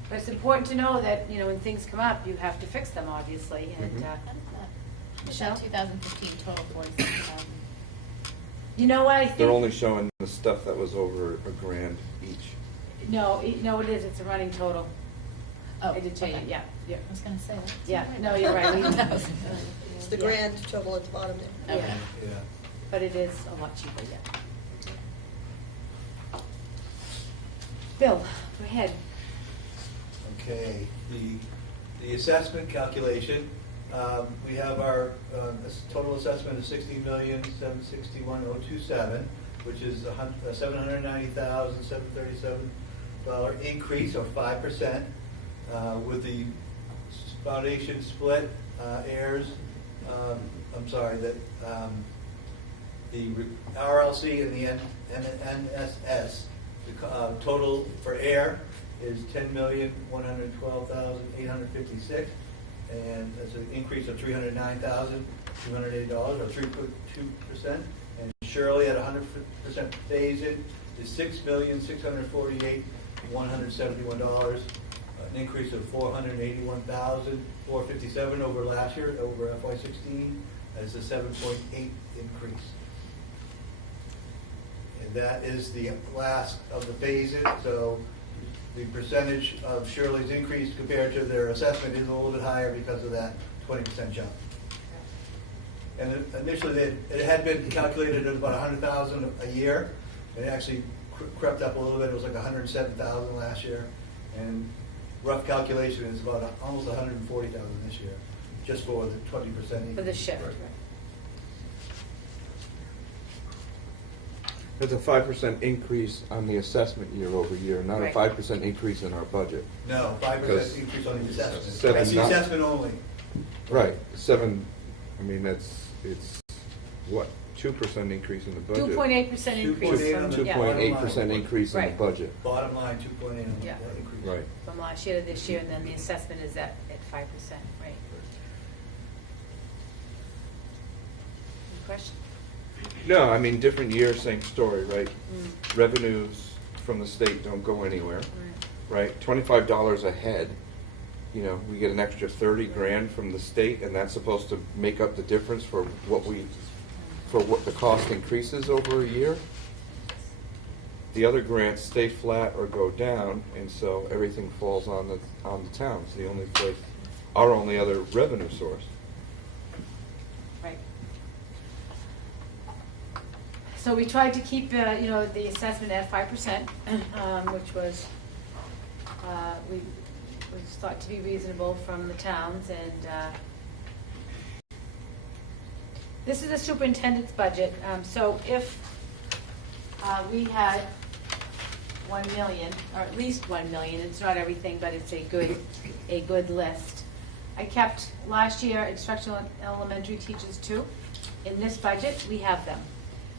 But it's important to know that, you know, when things come up, you have to fix them, obviously, and, Michelle? 2015 total 47,000. You know what, I think. They're only showing the stuff that was over $1,000 each. No, no, it is, it's a running total. Oh, I did change it, okay. yeah, yeah. I was gonna say that. Yeah, no, you're right. It's the grand total at the bottom there. Yeah, Yeah. but it is a lot cheaper, yeah. Bill, go ahead. Okay, the assessment calculation, we have our total assessment of $60,761,027, which is a $790,737 increase, or 5%, with the foundation split the RLC and the NSS. The total for air is $10,112,856, and that's an increase of $309,280, or 3.2%. And Shirley at 100% phase-in is $6,648,171, an increase of $481,457 over last year, over FY16, as a 7.8 increase. And that is the last of the phase-in, so the percentage of Shirley's increase compared to their assessment is a little bit higher because of that 20% jump. And initially, it had been calculated at about $100,000 a year. It actually crept up a little bit. It was like $107,000 last year, and rough calculation is about almost $140,000 this year, just for the 20% increase. For the shift. There's a 5% increase on the assessment year over year, not a Right. 5% increase in our budget. No, 5% Because increase on the assessment. seven That's the not- assessment only. Right, it's what, 2% increase in the budget? 2.8% increase. 2.8 on the 2.8% increase in the Right. budget. Bottom line, 2.8 on the Yeah. increase. Right. From last year to this year, and then the assessment is at 5%, right? Any question? No, I mean, different years, same story, right? Mm. Revenues from the state don't go anywhere, right? $25 a head, you know, we get an extra 30 grand from the state, and that's supposed to make up the difference for what the cost increases over a year. The other grants stay flat or go down, and so everything falls on the towns, the only place, our only other revenue source. Right. So we tried to keep, the assessment at 5%, which was, was thought to be reasonable from the towns, and this is the superintendent's budget. So if we had 1 million, or at least 1 million, it's not everything, but it's a good list. I kept last year instructional elementary teachers too. In this budget, we have them.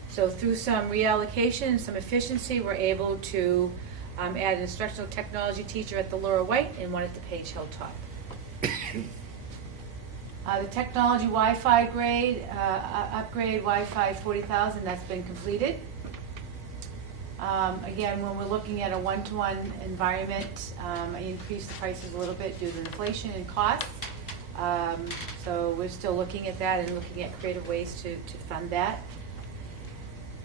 So through some reallocation and some efficiency, we're able to add an instructional technology teacher at the Laura White and one at the Page Hilltop. The technology Wi-Fi upgrade Wi-Fi 40,000, that's been completed. Again, when we're looking at a one-to-one environment, I increased the prices a little bit due to inflation and costs. So we're still looking at that and looking at creative ways to fund that.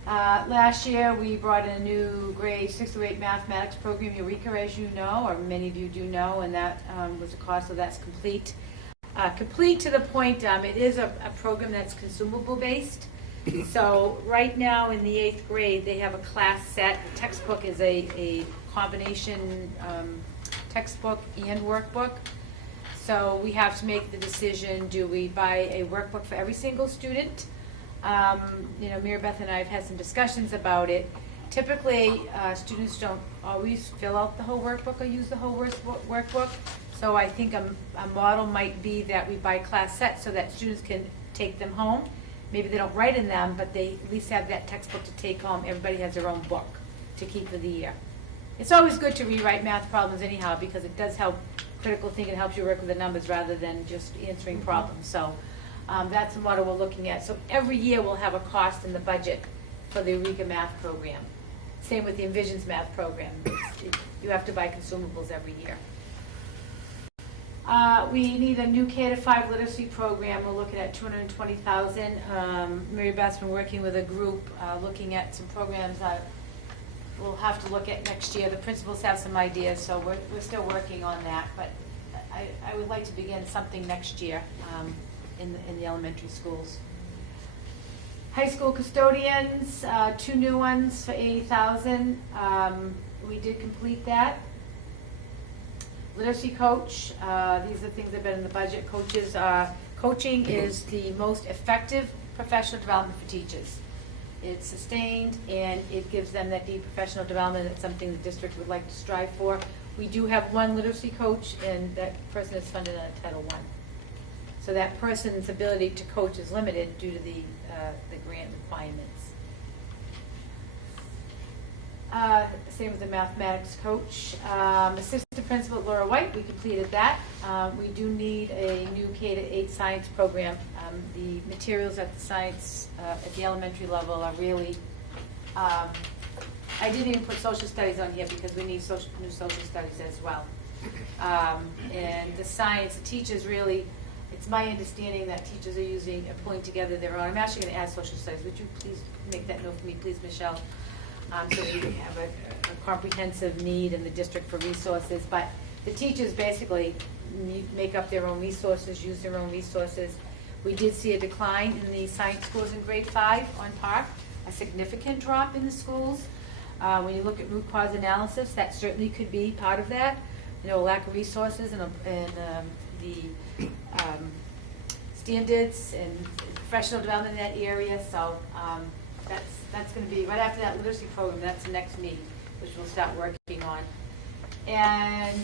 Last year, we brought in a new grade 6 to 8 mathematics program, Eureka, as you know, or many of you do know, and that was a cost, so that's complete. Complete to the point, it is a program that's consumable based. So right now in the 8th grade, they have a class set. The textbook is a combination textbook and workbook. So we have to make the decision, do we buy a workbook for every single student? Mary Beth and I have had some discussions about it. Typically, students don't always fill out the whole workbook or use the whole workbook. So I think a model might be that we buy class sets so that students can take them home. Maybe they don't write in them, but they at least have that textbook to take home. Everybody has their own book to keep for the year. It's always good to rewrite math problems anyhow, because it does help critical thinking. It helps you work with the numbers rather than just answering problems. So that's the model we're looking at. So every year we'll have a cost in the budget for the Eureka math program. Same with the Envisions math program. You have to buy consumables every year. We need a new K-5 literacy program. We're looking at $220,000. Mary Beth's been working with a group looking at some programs that we'll have to look at next year. The principals have some ideas, so we're still working on that. But I would like to begin something next year in the elementary schools. High school custodians, 2 new ones for $80,000. We did complete that. Literacy coach, these are things that have been in the budget. Coaching is the most effective professional development for teachers. It's sustained and it gives them that deep professional development. It's something the district would like to strive for. We do have one literacy coach, and that person is funded under Title I. So that person's ability to coach is limited due to the grant requirements. Same with the mathematics coach. Assistant principal Laura White, we completed that. We do need a new K-8 science program. The materials at the science, at the elementary level are really, I didn't even put social studies on here because we need new social studies as well. And the science, the teachers really, it's my understanding that teachers are pulling together their own. I'm actually going to add social studies. Would you please make that note for me, please, Michelle? So we have a comprehensive need in the district for resources. But the teachers basically make up their own resources, use their own resources. We did see a decline in the science schools in grade 5 on par, a significant drop in the schools. When you look at root cause analysis, that certainly could be part of that. You know, lack of resources and the standards and professional development in that area. So that's going to be right after that literacy program. That's the next meeting, which we'll start working on. And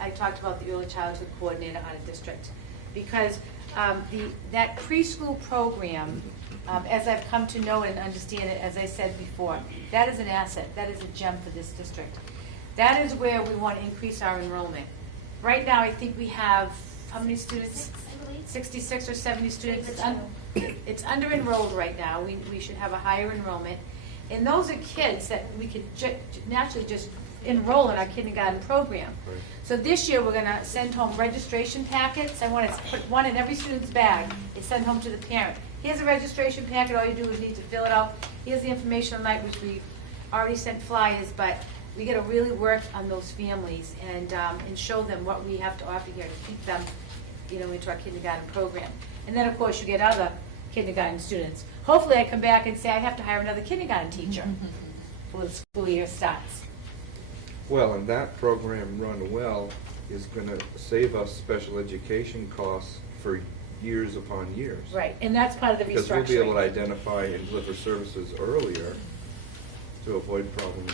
I talked about the early childhood coordinator out of district, because that preschool program, as I've come to know and understand it, as I said before, that is an asset. That is a gem for this district. That is where we want to increase our enrollment. Right now, I think we have, how many students? 66 or 70 students. It's under-enrolled right now. We should have a higher enrollment. And those are kids that we could naturally just enroll in our kindergarten program. Right. So this year, we're going to send home registration packets. I want to put one in every student's bag and send home to the parent. Here's a registration packet. All you do is need to fill it out. Here's the information on night, which we've already sent flyers, but we got to really work on those families and show them what we have to offer here to keep them, into our kindergarten program. And then, of course, you get other kindergarten students. Hopefully, I come back and say I have to hire another kindergarten teacher before the school year starts. Well, and that program run well is going to save us special education costs for years upon years. Right, and that's part of the restructuring. Because we'll be able to identify and deliver services earlier to avoid problems.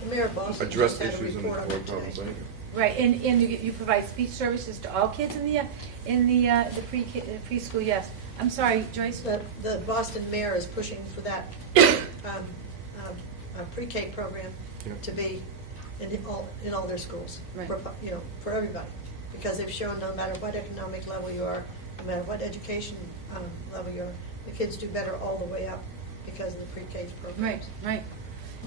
The mayor of Boston address just had a issues and report on avoid that problems today. later. Right, and you provide speech services to all kids in the preschool. Yes, I'm sorry, Joyce. The Boston mayor is pushing for that pre-K program to be in all their schools, right. For everybody, because they've shown no matter what economic level you are, no matter what education level you are, the kids do better all the way up because of the pre-K program. Right, right.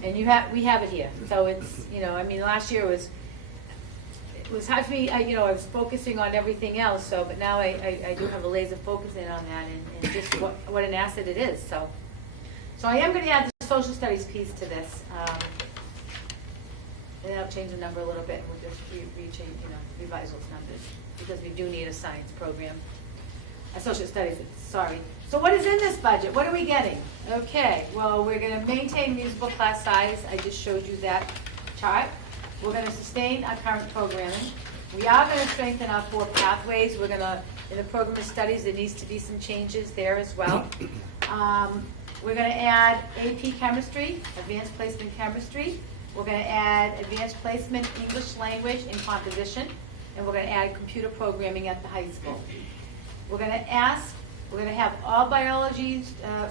And we have it here. So it's, last year it was hard for me. I was focusing on everything else. So, but now I do have a laser focus in on that and just what an asset it is. So I am going to add the social studies piece to this. And I'll change the number a little bit. And we'll just revise those numbers because we do need a science program. Social studies, sorry. So what is in this budget? What are we getting? Okay, well, we're going to maintain musical class size. I just showed you that chart. We're going to sustain our current programming. We are going to strengthen our 4 pathways. We're going to, in the program of studies, there needs to be some changes there as well. We're going to add AP chemistry, advanced placement chemistry. We're going to add advanced placement English language and composition. And we're going to add computer programming at the high school. We're going to have all biology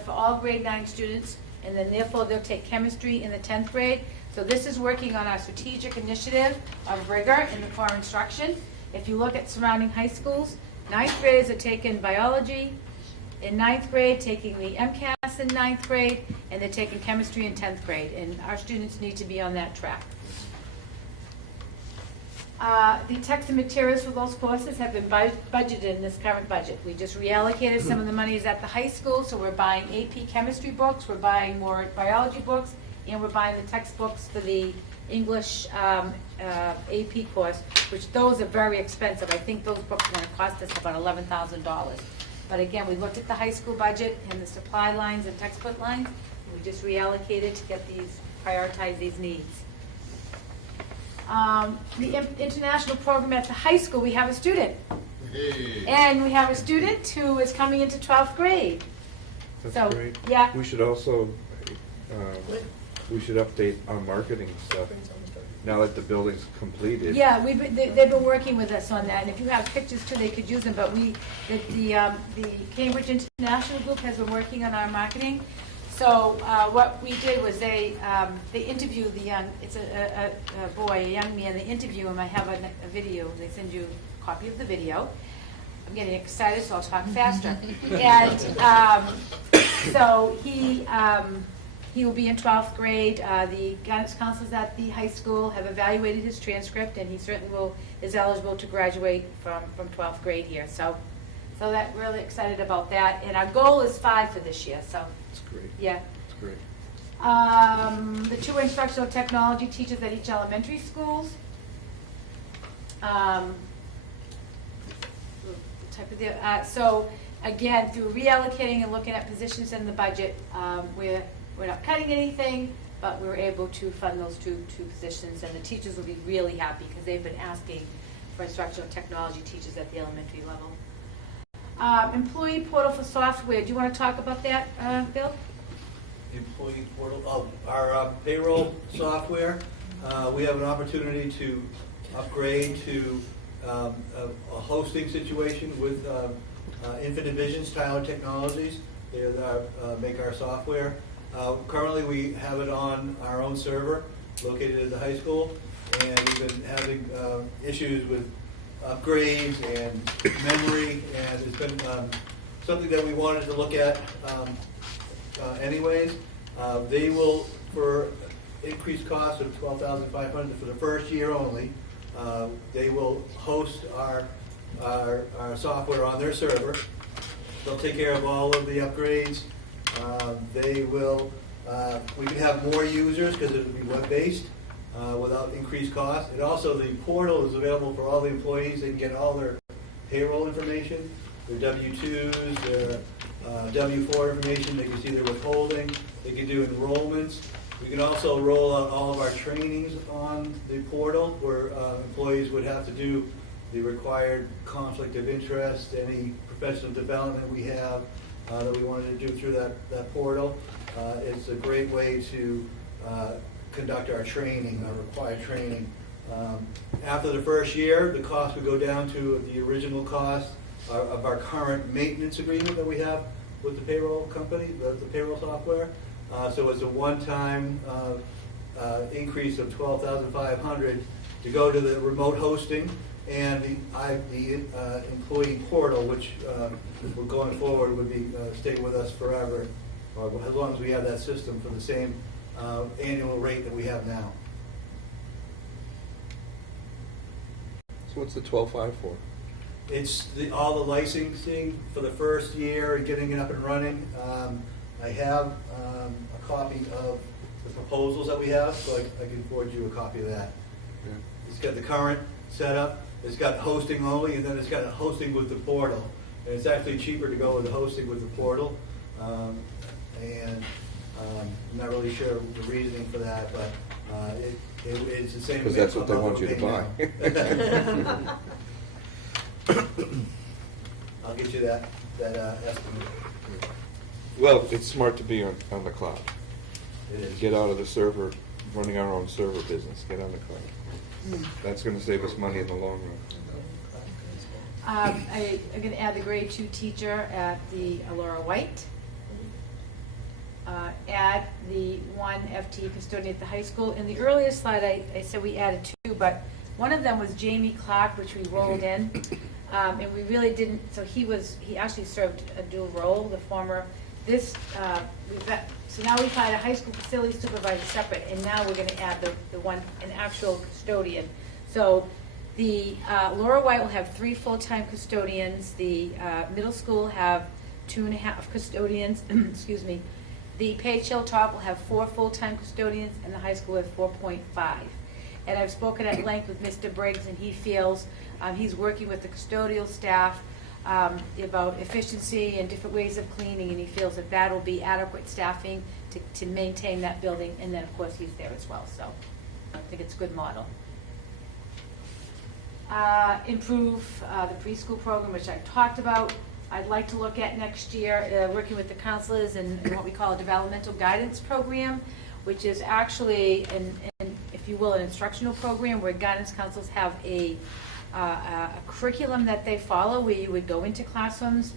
for all grade 9 students, and then therefore they'll take chemistry in the 10th grade. So this is working on our strategic initiative of rigor in the core instruction. If you look at surrounding high schools, 9th graders are taking biology, in 9th grade taking the MCAS in ninth grade, and they're taking chemistry in 10th grade, and our students need to be on that track. The text and materials for those courses have been budgeted in this current budget. We just reallocated some of the monies at the high school, so we're buying AP chemistry books, we're buying more biology books, and we're buying the textbooks for the English AP course, which those are very expensive. I think those books are going to cost us about $11,000. But again, we looked at the high school budget and the supply lines and textbook lines, and we just reallocated to get these, prioritize these needs. The international program at the high school, we have a student. Hey. And we have a student who is coming into 12th grade. That's So, great. yeah. We should also, we should update our marketing stuff now that the building's completed. Yeah, they've been working with us on that, and if you have pictures too, they could use them, but the Cambridge International Group has been working on our marketing. So what we did was they interviewed the young, it's a boy, a young man, they interview him. I have a video, they send you a copy of the video. I'm getting excited, so I'll talk faster. And so he will be in 12th grade. The guidance counselors at the high school have evaluated his transcript, and he certainly is eligible to graduate from 12th grade here. So that, really excited about that. And our goal is 5 for this year, so. That's great. Yeah. That's great. The 2 instructional technology teachers at each elementary schools. So again, through reallocating and looking at positions in the budget, we're not cutting anything, but we were able to fund those two positions, and the teachers will be really happy because they've been asking for instructional technology teachers at the elementary level. Employee portal for software. Do you want to talk about that, Bill? Employee portal, our payroll software. We have an opportunity to upgrade to a hosting situation with Infinite Vision's Tyler Technologies. They make our software. Currently, we have it on our own server located at the high school, and we've been having issues with upgrades and memory, and it's been something that we wanted to look at anyways. They will, for increased cost of $12,500 for the first year only, they will host our software on their server. They'll take care of all of the upgrades. They will, we can have more users because it will be web-based without increased cost. And also the portal is available for all the employees. They can get all their payroll information, their W-2s, their W-4 information. They can see their withholding. They can do enrollments. We can also roll out all of our trainings on the portal where employees would have to do the required conflict of interest, any professional development we have that we wanted to do through that portal. It's a great way to conduct our training, our required training. After the first year, the cost would go down to the original cost of our current maintenance agreement that we have with the payroll company, the payroll software. So it's a one-time increase of $12,500 to go to the remote hosting and the employee portal, which we're going forward would be stay with us forever, or as long as we have that system for the same annual rate that we have now. So what's the 12.5 for? It's all the licensing for the first year and getting it up and running. I have a copy of the proposals that we have, so I can forward you a copy of that. Yeah. It's got the current setup, it's got hosting only, and then it's got hosting with the portal. And it's actually cheaper to go with the hosting with the portal. And I'm not really sure the reasoning for that, but it's the same. Because that's what they want you to buy. I'll get you that estimate. Well, it's smart to be on the cloud. It is. Get out of the server, running our own server business, get on the cloud. That's going to save us money in the long run. I'm going to add the grade 2 teacher at the Laura White. Add the 1 FTE custodian at the high school. In the earlier slide, I said we added 2, but one of them was Jamie Clark, which we rolled in. And we really didn't, so he actually served a dual role, the former so now we've had a high school facility supervisor separate, and now we're gonna add an actual custodian. So the Laura White will have 3 full-time custodians, the middle school will have 2.5 custodians, excuse me. The Page Hilltop will have 4 full-time custodians, and the high school has 4.5. And I've spoken at length with Mr. Briggs, and he feels he's working with the custodial staff about efficiency and different ways of cleaning, and he feels that that will be adequate staffing to maintain that building, and then of course he's there as well, so I think it's a good model. Improve the preschool program, which I talked about. I'd like to look at next year, working with the counselors in what we call a developmental guidance program, which is actually, if you will, an instructional program where guidance counselors have a curriculum that they follow, where you would go into classrooms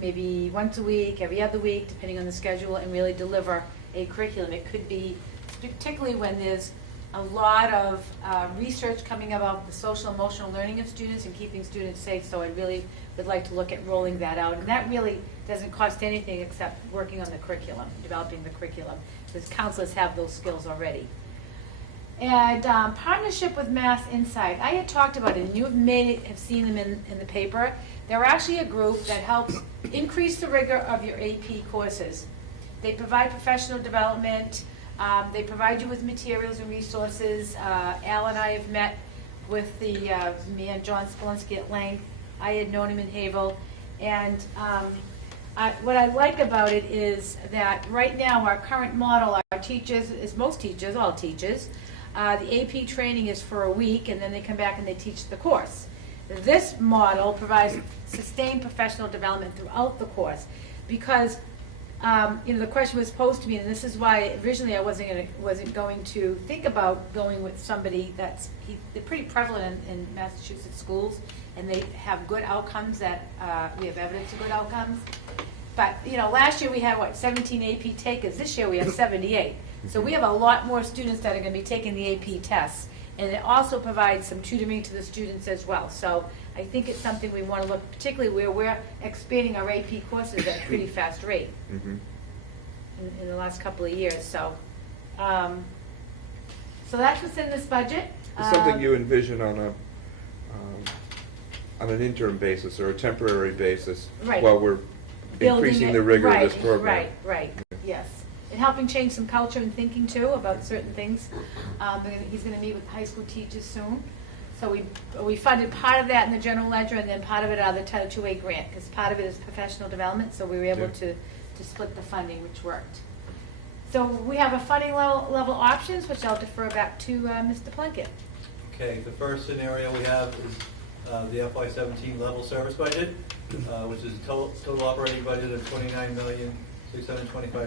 maybe once a week, every other week, depending on the schedule, and really deliver a curriculum. It could be, particularly when there's a lot of research coming about the social emotional learning of students and keeping students safe, so I really would like to look at rolling that out. And that really doesn't cost anything except working on the curriculum, developing the curriculum, because counselors have those skills already. And partnership with Mass Insight. I had talked about it, and you have seen them in the paper. They're actually a group that helps increase the rigor of your AP courses. They provide professional development. They provide you with materials and resources. Al and I have met with the man, John Spolinski, at length. I had known him in Havel. And what I like about it is that right now our current model, our teachers, is most teachers, all teachers, the AP training is for a week, and then they come back and they teach the course. This model provides sustained professional development throughout the course, because the question was posed to me, and this is why originally I wasn't going to think about going with somebody they're pretty prevalent in Massachusetts schools, and they have good outcomes that we have evidence of good outcomes. But last year we had 17 AP takers. This year we have 78. So we have a lot more students that are going to be taking the AP tests, and it also provides some tutoring to the students as well. So I think it's something we want to look, particularly where we're expanding our AP courses at a pretty fast rate in the last couple of years. So, so that's what's in this budget. It's something you envision on an interim basis or a temporary basis, right, while we're increasing the rigor of this program. Right, yes. And helping change some culture and thinking too about certain things. He's going to meet with high school teachers soon. So we funded part of that in the general ledger, and then part of it out of the Title II grant, because part of it is professional development, so we were able to split the funding, which worked. So we have a funding level options, which I'll defer back to Mr. Plunkett. Okay, the first scenario we have is the FY17 level service budget, which is a total operating budget of $29,625,000.